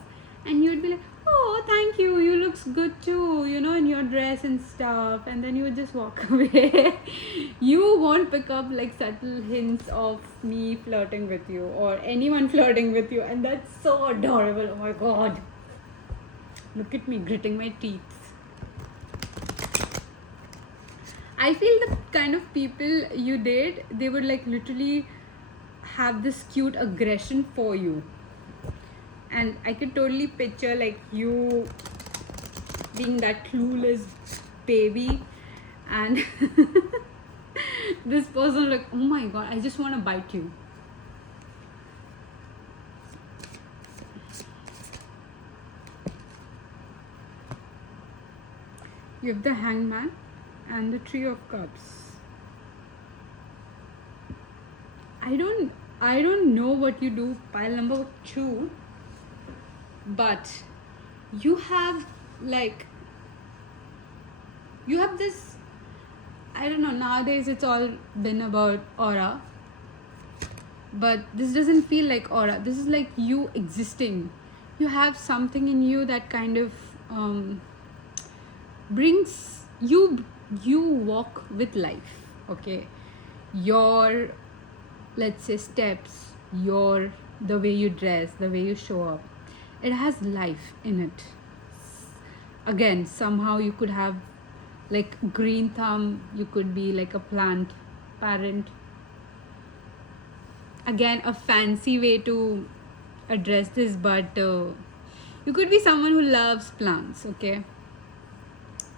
And you'd be like, oh thank you, you looks good too, you know, in your dress and stuff. And then you would just walk away. You won't pick up like subtle hints of me flirting with you or anyone flirting with you, and that's so adorable. Oh my god, look at me gritting my teeth. I feel the kind of people you date, they would like literally have this cute aggression for you. And I could totally picture like you being that clueless baby, and this person like, oh my god, I just want to bite you. You have the Hangman and the Three of Cups. I don't know what you do, pile number 2, but you have this, I don't know, nowadays it's all been about aura, but this doesn't feel like aura. This is like you existing. You have something in you that kind of brings you walk with life, okay? Your, let's say, steps, the way you dress, the way you show up, it has life in it. Again, somehow you could have like green thumb, you could be like a plant parent. Again, a fancy way to address this, but you could be someone who loves plants, okay?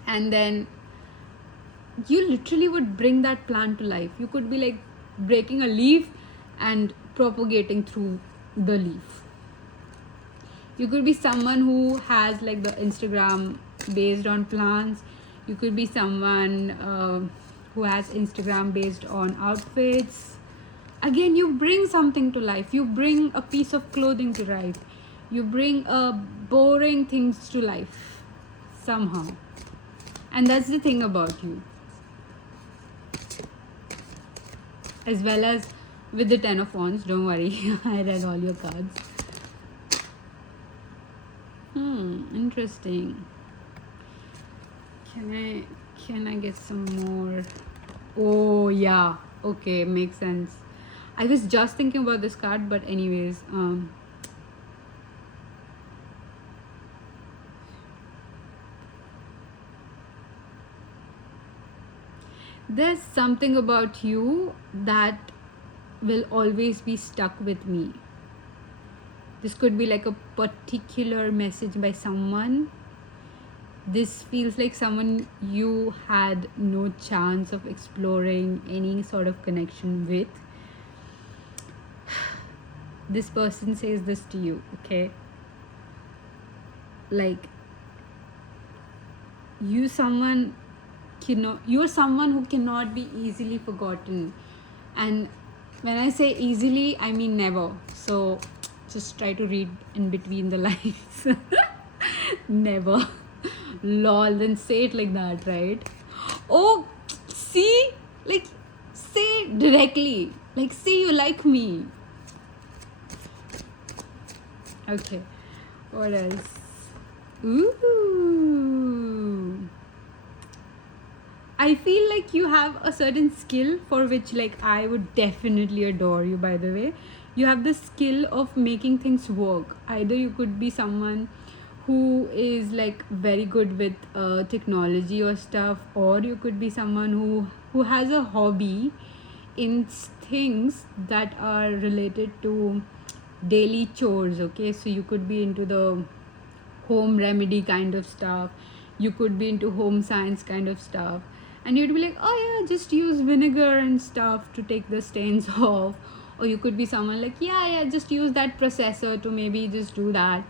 And then you literally would bring that plant to life. You could be like breaking a leaf and propagating through the leaf. You could be someone who has like the Instagram based on plants. You could be someone who has Instagram based on outfits. Again, you bring something to life. You bring a piece of clothing to life. You bring boring things to life somehow. And that's the thing about you. As well as with the 10 of Wands, don't worry, I read all your cards. Interesting. Can I get some more? Oh yeah, okay, makes sense. I was just thinking about this card, but anyways, there's something about you that will always be stuck with me. This could be like a particular message by someone. This feels like someone you had no chance of exploring any sort of connection with. This person says this to you, okay? Like, you're someone who cannot be easily forgotten. And when I say easily, I mean never. So just try to read in between the lines. Never. Lol, then say it like that, right? Oh, see? Like, say directly. Like, say you like me. Okay. What else? Ooh. I feel like you have a certain skill for which like I would definitely adore you, by the way. You have the skill of making things work. Either you could be someone who is like very good with technology or stuff, or you could be someone who has a hobby in things that are related to daily chores. Okay, so you could be into the home remedy kind of stuff, you could be into home science kind of stuff, and you'd be like, oh yeah, just use vinegar and stuff to take the stains off. Or you could be someone like, yeah, just use that processor to maybe just do that.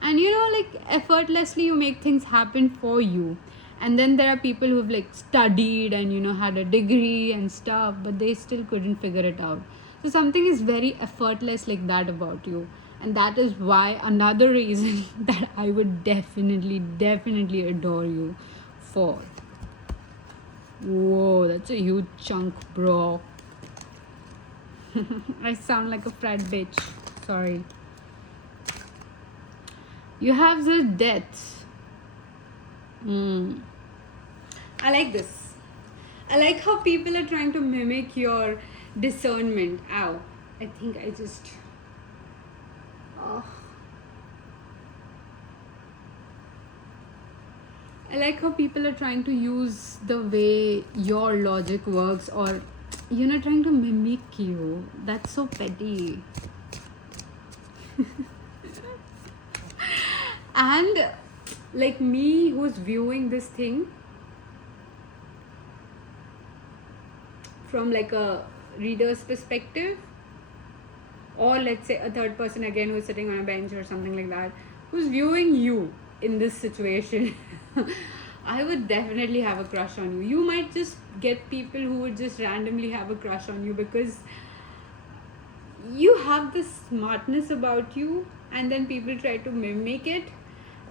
And like effortlessly you make things happen for you. And then there are people who've like studied and had a degree and stuff, but they still couldn't figure it out. So something is very effortless like that about you. And that is why another reason that I would definitely adore you for. Whoa, that's a huge chunk, bro. I sound like a frat bitch. Sorry. You have the death. I like this. I like how people are trying to mimic your discernment. Ow. I think I just... Oh. I like how people are trying to use the way your logic works, or trying to mimic you. That's so petty. And like me, who's viewing this thing from like a reader's perspective, or let's say a third person again who's sitting on a bench or something like that, who's viewing you in this situation, I would definitely have a crush on you. You might just get people who would just randomly have a crush on you because you have this smartness about you, and then people try to mimic it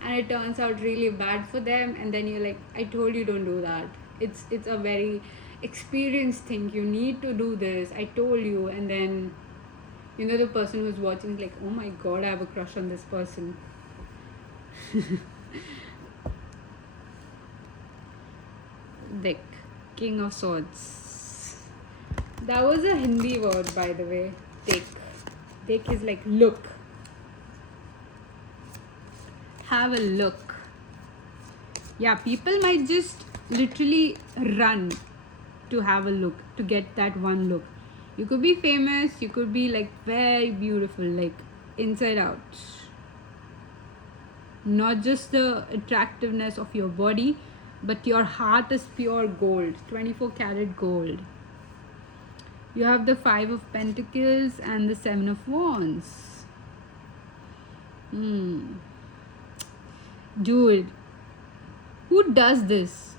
and it turns out really bad for them, and then you're like, I told you don't do that. It's a very experienced thing. You need to do this. I told you. And then the person who's watching is like, oh my god, I have a crush on this person. Dick, King of Swords. That was a Hindi word, by the way. Dick. Dick is like look. Have a look. Yeah, people might just literally run to have a look, to get that one look. You could be famous, you could be like very beautiful, like inside out. Not just the attractiveness of your body, but your heart is pure gold, 24 karat gold. You have the 5 of Pentacles and the 7 of Wands. Dude, who does this?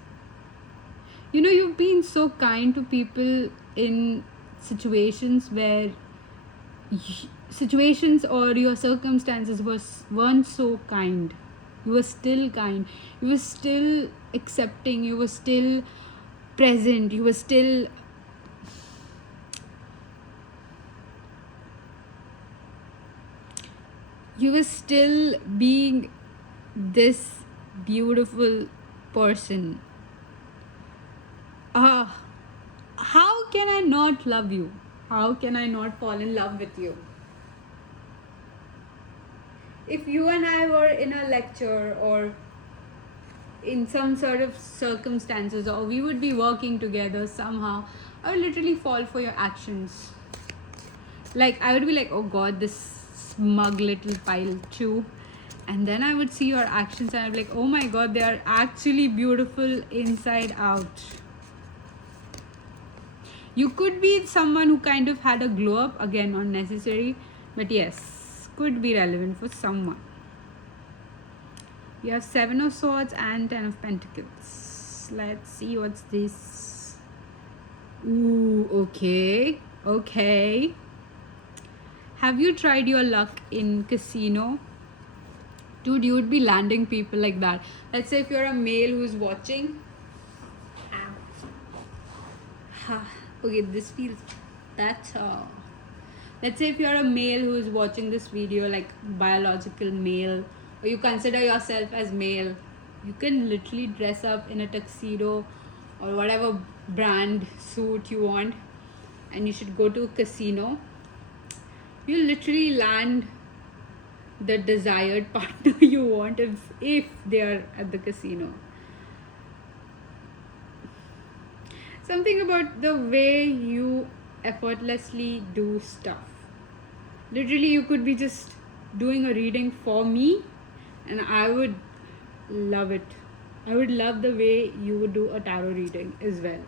You've been so kind to people in situations where situations or your circumstances weren't so kind. You were still kind. You were still accepting. You were still present. You were still... You were still being this beautiful person. How can I not love you? How can I not fall in love with you? If you and I were in a lecture or in some sort of circumstances, or we would be working together somehow, I would literally fall for your actions. Like, I would be like, oh god, this smug little pile chew. And then I would see your actions and I'd be like, oh my god, they are actually beautiful inside out. You could be someone who kind of had a glow up, again, not necessary, but yes, could be relevant for someone. You have 7 of Swords and 10 of Pentacles. Let's see what's this. Ooh, okay. Have you tried your luck in casino? Dude, you would be landing people like that. Let's say if you're a male who's watching. Okay, this feels better. Let's say if you're a male who is watching this video, like biological male, or you consider yourself as male, you can literally dress up in a tuxedo or whatever brand suit you want, and you should go to a casino. You literally land the desired partner you want if they are at the casino. Something about the way you effortlessly do stuff. Literally, you could be just doing a reading for me, and I would love it. I would love the way you would do a tarot reading as well.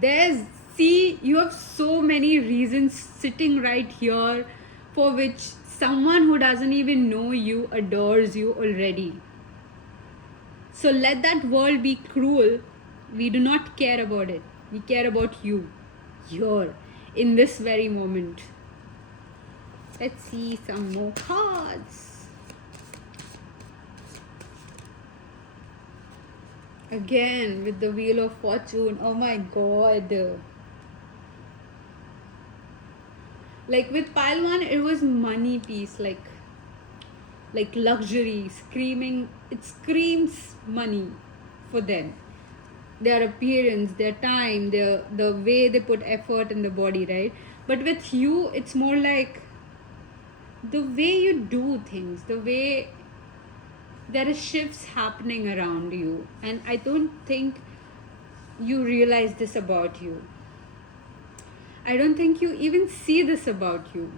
There's see, you have so many reasons sitting right here for which someone who doesn't even know you adores you already. So let that world be cruel. We do not care about it. We care about you here in this very moment. Let's see some more cards. Again with the Wheel of Fortune. Oh my god. Like with pile 1, it was money piece, like luxury, screaming. It screams money for them. Their appearance, their time, the way they put effort in the body, right? But with you, it's more like the way you do things, the way there are shifts happening around you, and I don't think you realize this about you. I don't think you even see this about you,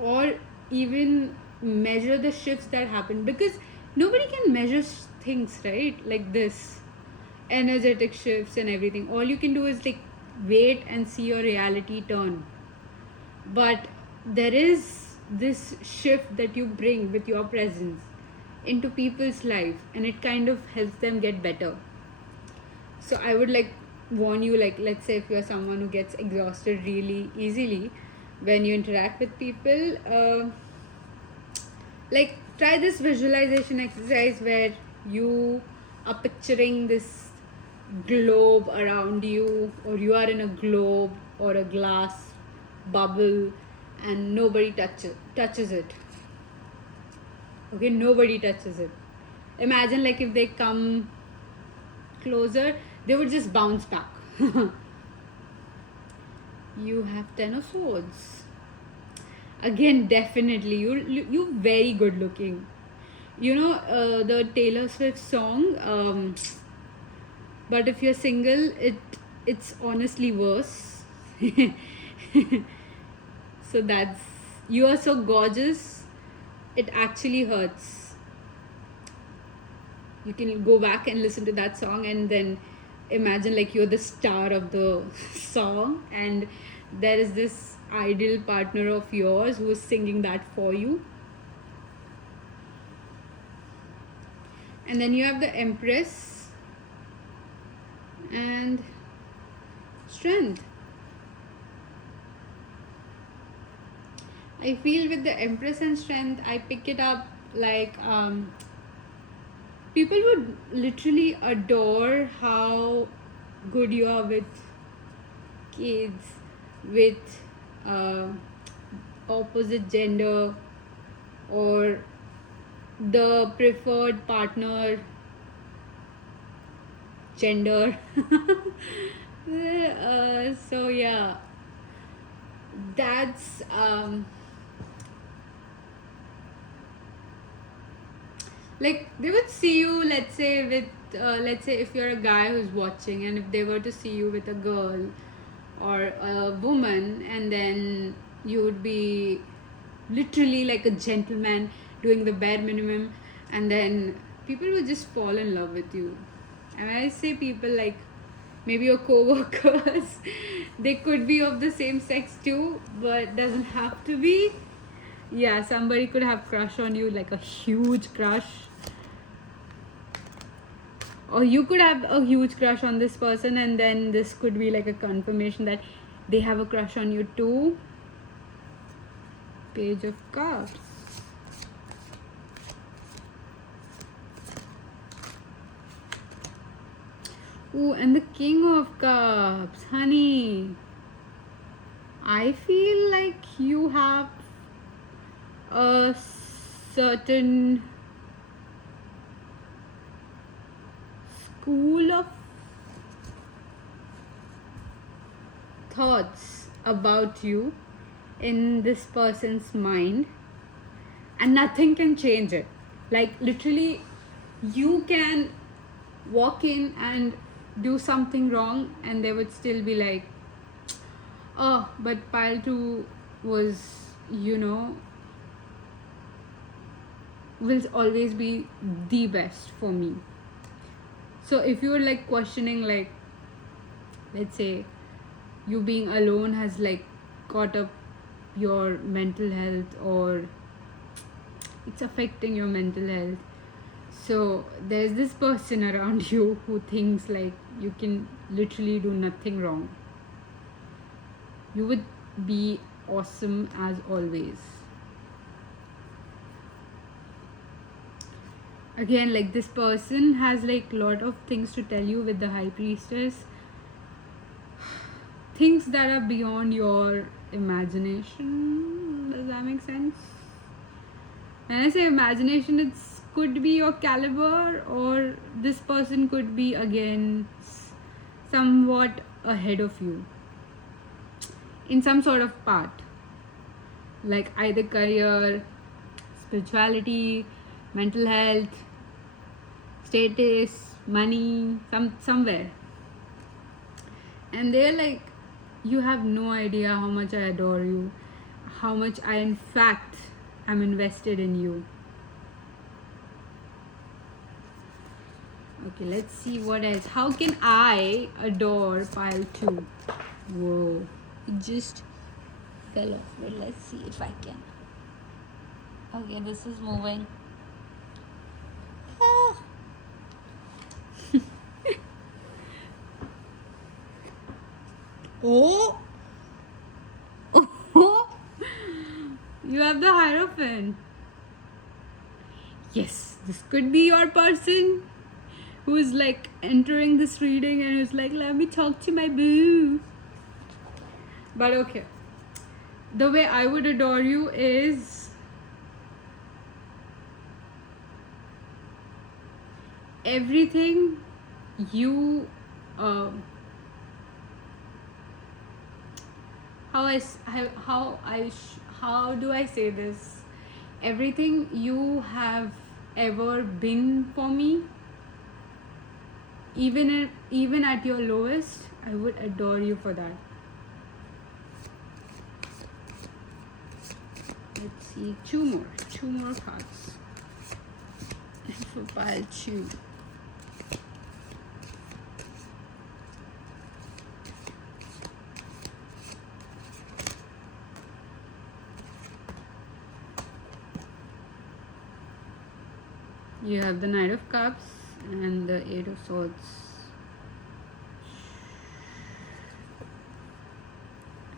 or even measure the shifts that happen, because nobody can measure things, right? Like this energetic shifts and everything. All you can do is like wait and see your reality turn. But there is this shift that you bring with your presence into people's life, and it kind of helps them get better. So I would like warn you, like, let's say if you're someone who gets exhausted really easily when you interact with people, like try this visualization exercise where you are picturing this globe around you, or you are in a globe or a glass bubble, and nobody touches it. Okay, nobody touches it. Imagine like if they come closer, they would just bounce back. You have 10 of Swords. Again, definitely you very good looking. You know the Taylor Swift song, but if you're single, it's honestly worse. So that's, you are so gorgeous, it actually hurts. You can go back and listen to that song and then imagine like you're the star of the song, and there is this ideal partner of yours who is singing that for you. And then you have the Empress and Strength. I feel with the Empress and Strength, I pick it up like people would literally adore how good you are with kids, with opposite gender, or the preferred partner gender. So yeah, that's like they would see you, let's say with let's say if you're a guy who's watching, and if they were to see you with a girl or a woman, and then you would be literally like a gentleman doing the bare minimum, and then people would just fall in love with you. And I say people, like maybe your co-workers, they could be of the same sex too, but doesn't have to be. Yeah, somebody could have crush on you, like a huge crush, or you could have a huge crush on this person, and then this could be like a confirmation that they have a crush on you too. Page of Cups. Ooh, and the King of Cups. Honey, I feel like you have a certain school of thoughts about you in this person's mind, and nothing can change it. Like literally, you can walk in and do something wrong, and they would still be like, oh, but pile 2 was, you know, will always be the best for me. So if you're like questioning, like, let's say you being alone has like caught up your mental health, or it's affecting your mental health, so there's this person around you who thinks like you can literally do nothing wrong. You would be awesome as always. Again, like this person has like lot of things to tell you with the High Priestess, things that are beyond your imagination. Does that make sense? When I say imagination, it could be your caliber, or this person could be again somewhat ahead of you in some sort of part, like either career, spirituality, mental health, status, money, somewhere. And they're like, you have no idea how much I adore you, how much I in fact am invested in you. Okay, let's see what else. How can I adore pile 2? Whoa, it just fell off, but let's see if I can. Okay, this is moving. Ah. Oh, oh, you have the Hierophant. Yes, this could be your person who's like entering this reading and who's like, let me talk to my boo. But okay, the way I would adore you is everything you how do I say this? Everything you have ever been for me, even at your lowest, I would adore you for that. Let's see, two more cards for pile 2. You have the Knight of Cups and the 8 of Swords.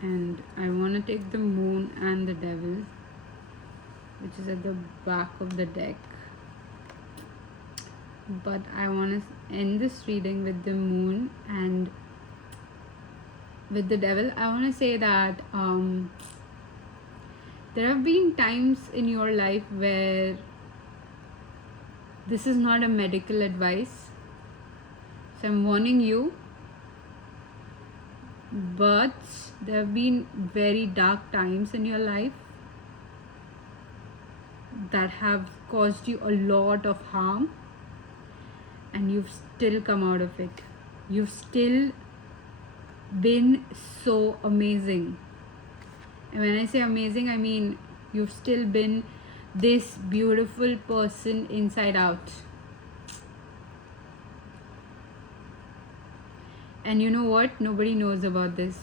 And I want to take the Moon and the Devil, which is at the back of the deck. But I want to end this reading with the Moon and with the Devil. I want to say that there have been times in your life where this is not a medical advice, so I'm warning you, but there have been very dark times in your life that have caused you a lot of harm, and you've still come out of it. You've still been so amazing. And when I say amazing, I mean you've still been this beautiful person inside out. And you know what? Nobody knows about this.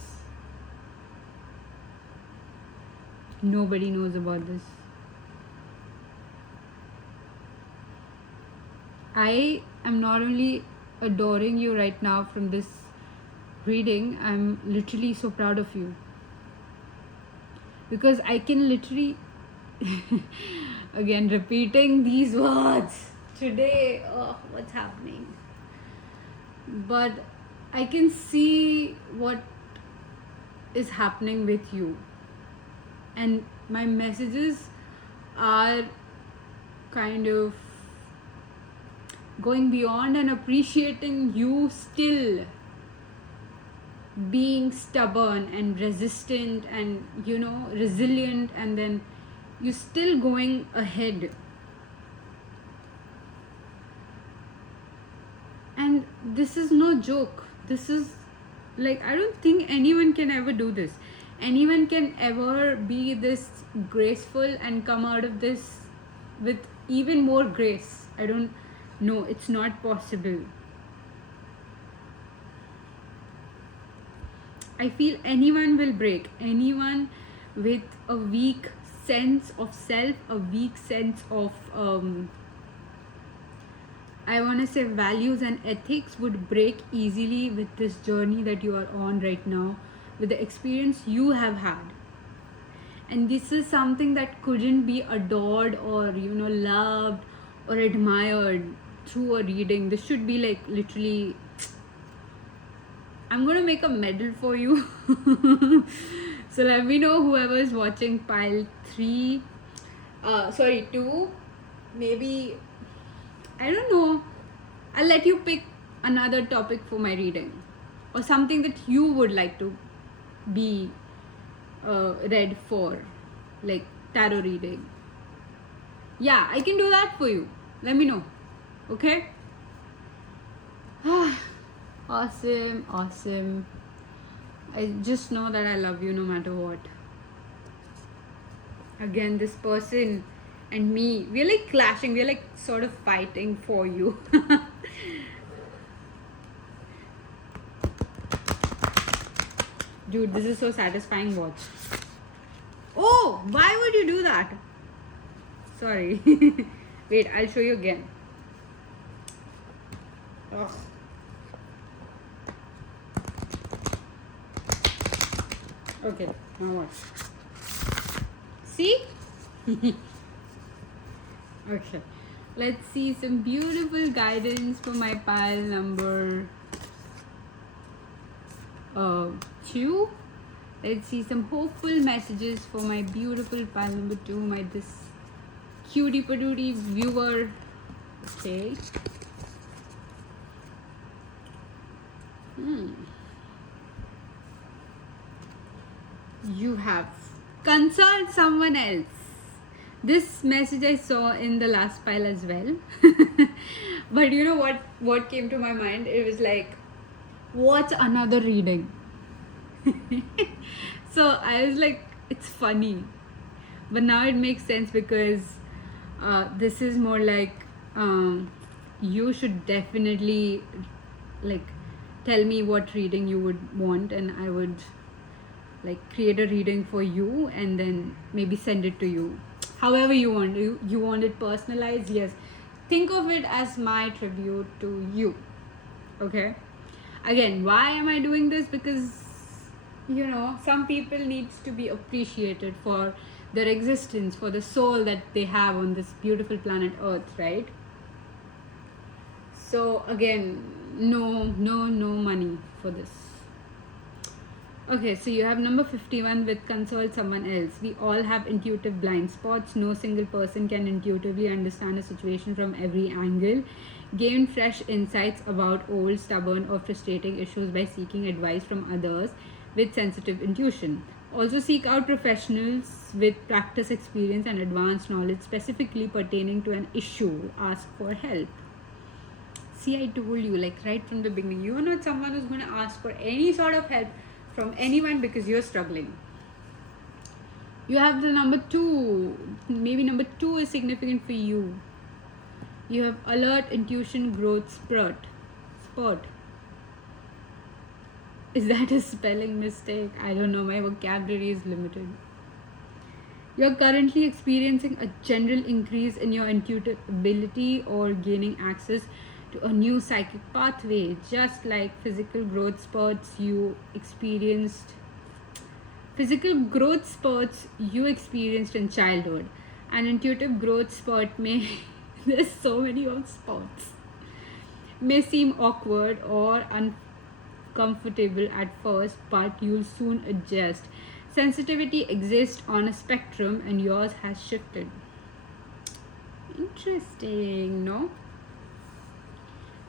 Nobody knows about this. I am not only adoring you right now from this reading, I'm literally so proud of you. Because I can literally again repeating these words today, oh, what's happening? But I can see what is happening with you, and my messages are kind of going beyond and appreciating you still. being stubborn and resistant and resilient, and then you're still going ahead. And this is no joke. This is like, I don't think anyone can ever do this. Anyone can ever be this graceful and come out of this with even more grace. I don't know. It's not possible. I feel anyone will break. Anyone with a weak sense of self, a weak sense of I want to say values and ethics would break easily with this journey that you are on right now, with the experience you have had. And this is something that couldn't be adored or loved or admired through a reading. This should be like literally, I'm going to make a medal for you. So let me know, whoever is watching pile 2, maybe, I don't know, I'll let you pick another topic for my reading, or something that you would like to be read for, like tarot reading. Yeah, I can do that for you. Let me know. Okay? Awesome. I just know that I love you no matter what. Again, this person and me, we're like clashing, we're like sort of fighting for you. Dude, this is so satisfying. Watch. Oh, why would you do that? Sorry. Wait, I'll show you again. Ugh. Okay, now watch. See? Okay, let's see some beautiful guidance for my pile number 2. Let's see some hopeful messages for my beautiful pile number 2, my this cutie patootie viewer. Okay. You have consult someone else. This message I saw in the last pile as well. But you know what came to my mind? It was like, what's another reading? So I was like, it's funny. But now it makes sense, because this is more like, you should definitely like tell me what reading you would want, and I would like create a reading for you and then maybe send it to you. However you want. You want it personalized? Yes. Think of it as my tribute to you. Okay? Again, why am I doing this? Because, some people needs to be appreciated for their existence, for the soul that they have on this beautiful planet Earth, right? So again, no money for this. Okay, so you have number 51 with consult someone else. We all have intuitive blind spots. No single person can intuitively understand a situation from every angle. Gain fresh insights about old, stubborn, or frustrating issues by seeking advice from others with sensitive intuition. Also seek out professionals with practice experience and advanced knowledge specifically pertaining to an issue. Ask for help. See, I told you, like right from the beginning, you are not someone who's going to ask for any sort of help from anyone because you're struggling. You have the number 2. Maybe number 2 is significant for you. You have alert, intuition, growth, spurt. Is that a spelling mistake? I don't know. My vocabulary is limited. You're currently experiencing a general increase in your intuitive ability or gaining access to a new psychic pathway, just like physical growth spurts you experienced in childhood. An intuitive growth spurt may there's so many of spots, may seem awkward or uncomfortable at first, but you'll soon adjust. Sensitivity exists on a spectrum and yours has shifted. Interesting, no?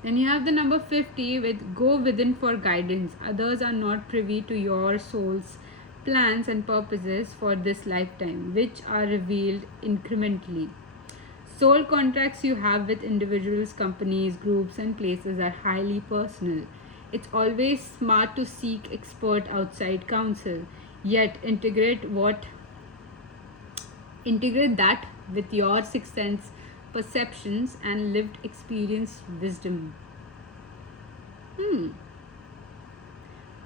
Then you have the number 50 with go within for guidance. Others are not privy to your soul's plans and purposes for this lifetime, which are revealed incrementally. Soul contracts you have with individuals, companies, groups, and places are highly personal. It's always smart to seek expert outside counsel, yet integrate that with your sixth sense perceptions and lived experience wisdom.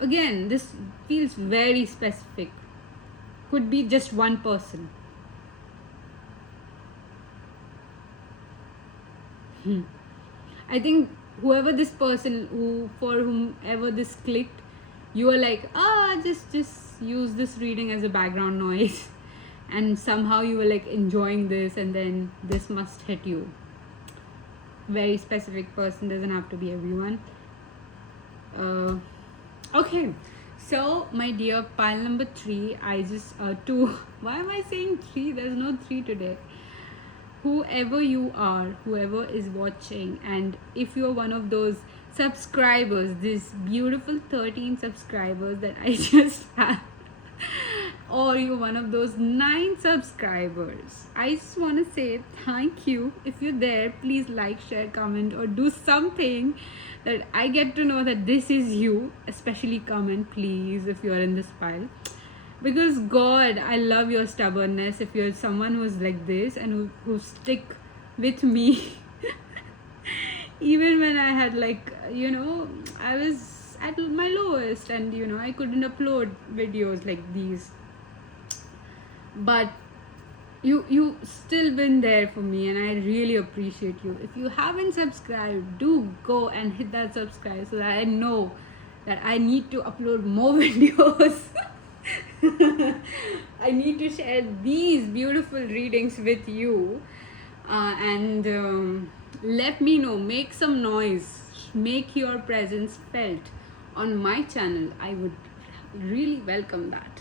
Again, this feels very specific. Could be just one person. I think whoever this person who for whomever this clicked, you are like, just use this reading as a background noise. And somehow you were like enjoying this, and then this must hit you. Very specific person, doesn't have to be everyone. Okay, so my dear pile number 3, I just 2. Why am I saying 3? There's no 3 today. Whoever you are, whoever is watching, and if you're one of those subscribers, this beautiful 13 subscribers that I just had, or you're one of those 9 subscribers, I just want to say thank you. If you're there, please like, share, comment, or do something that I get to know that this is you. Especially comment, please, if you're in this pile. Because God, I love your stubbornness. If you're someone who's like this and who stick with me even when I had I was at my lowest, and I couldn't upload videos like these, but you still been there for me, and I really appreciate you. If you haven't subscribed, do go and hit that subscribe so that I know that I need to upload more videos. I need to share these beautiful readings with you, and let me know, make some noise, make your presence felt on my channel. I would really welcome that.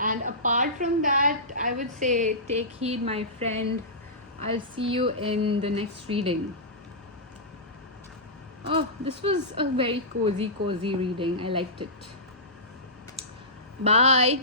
And apart from that, I would say take heed, my friend. I'll see you in the next reading. Oh, this was a very cozy reading. I liked it. Bye.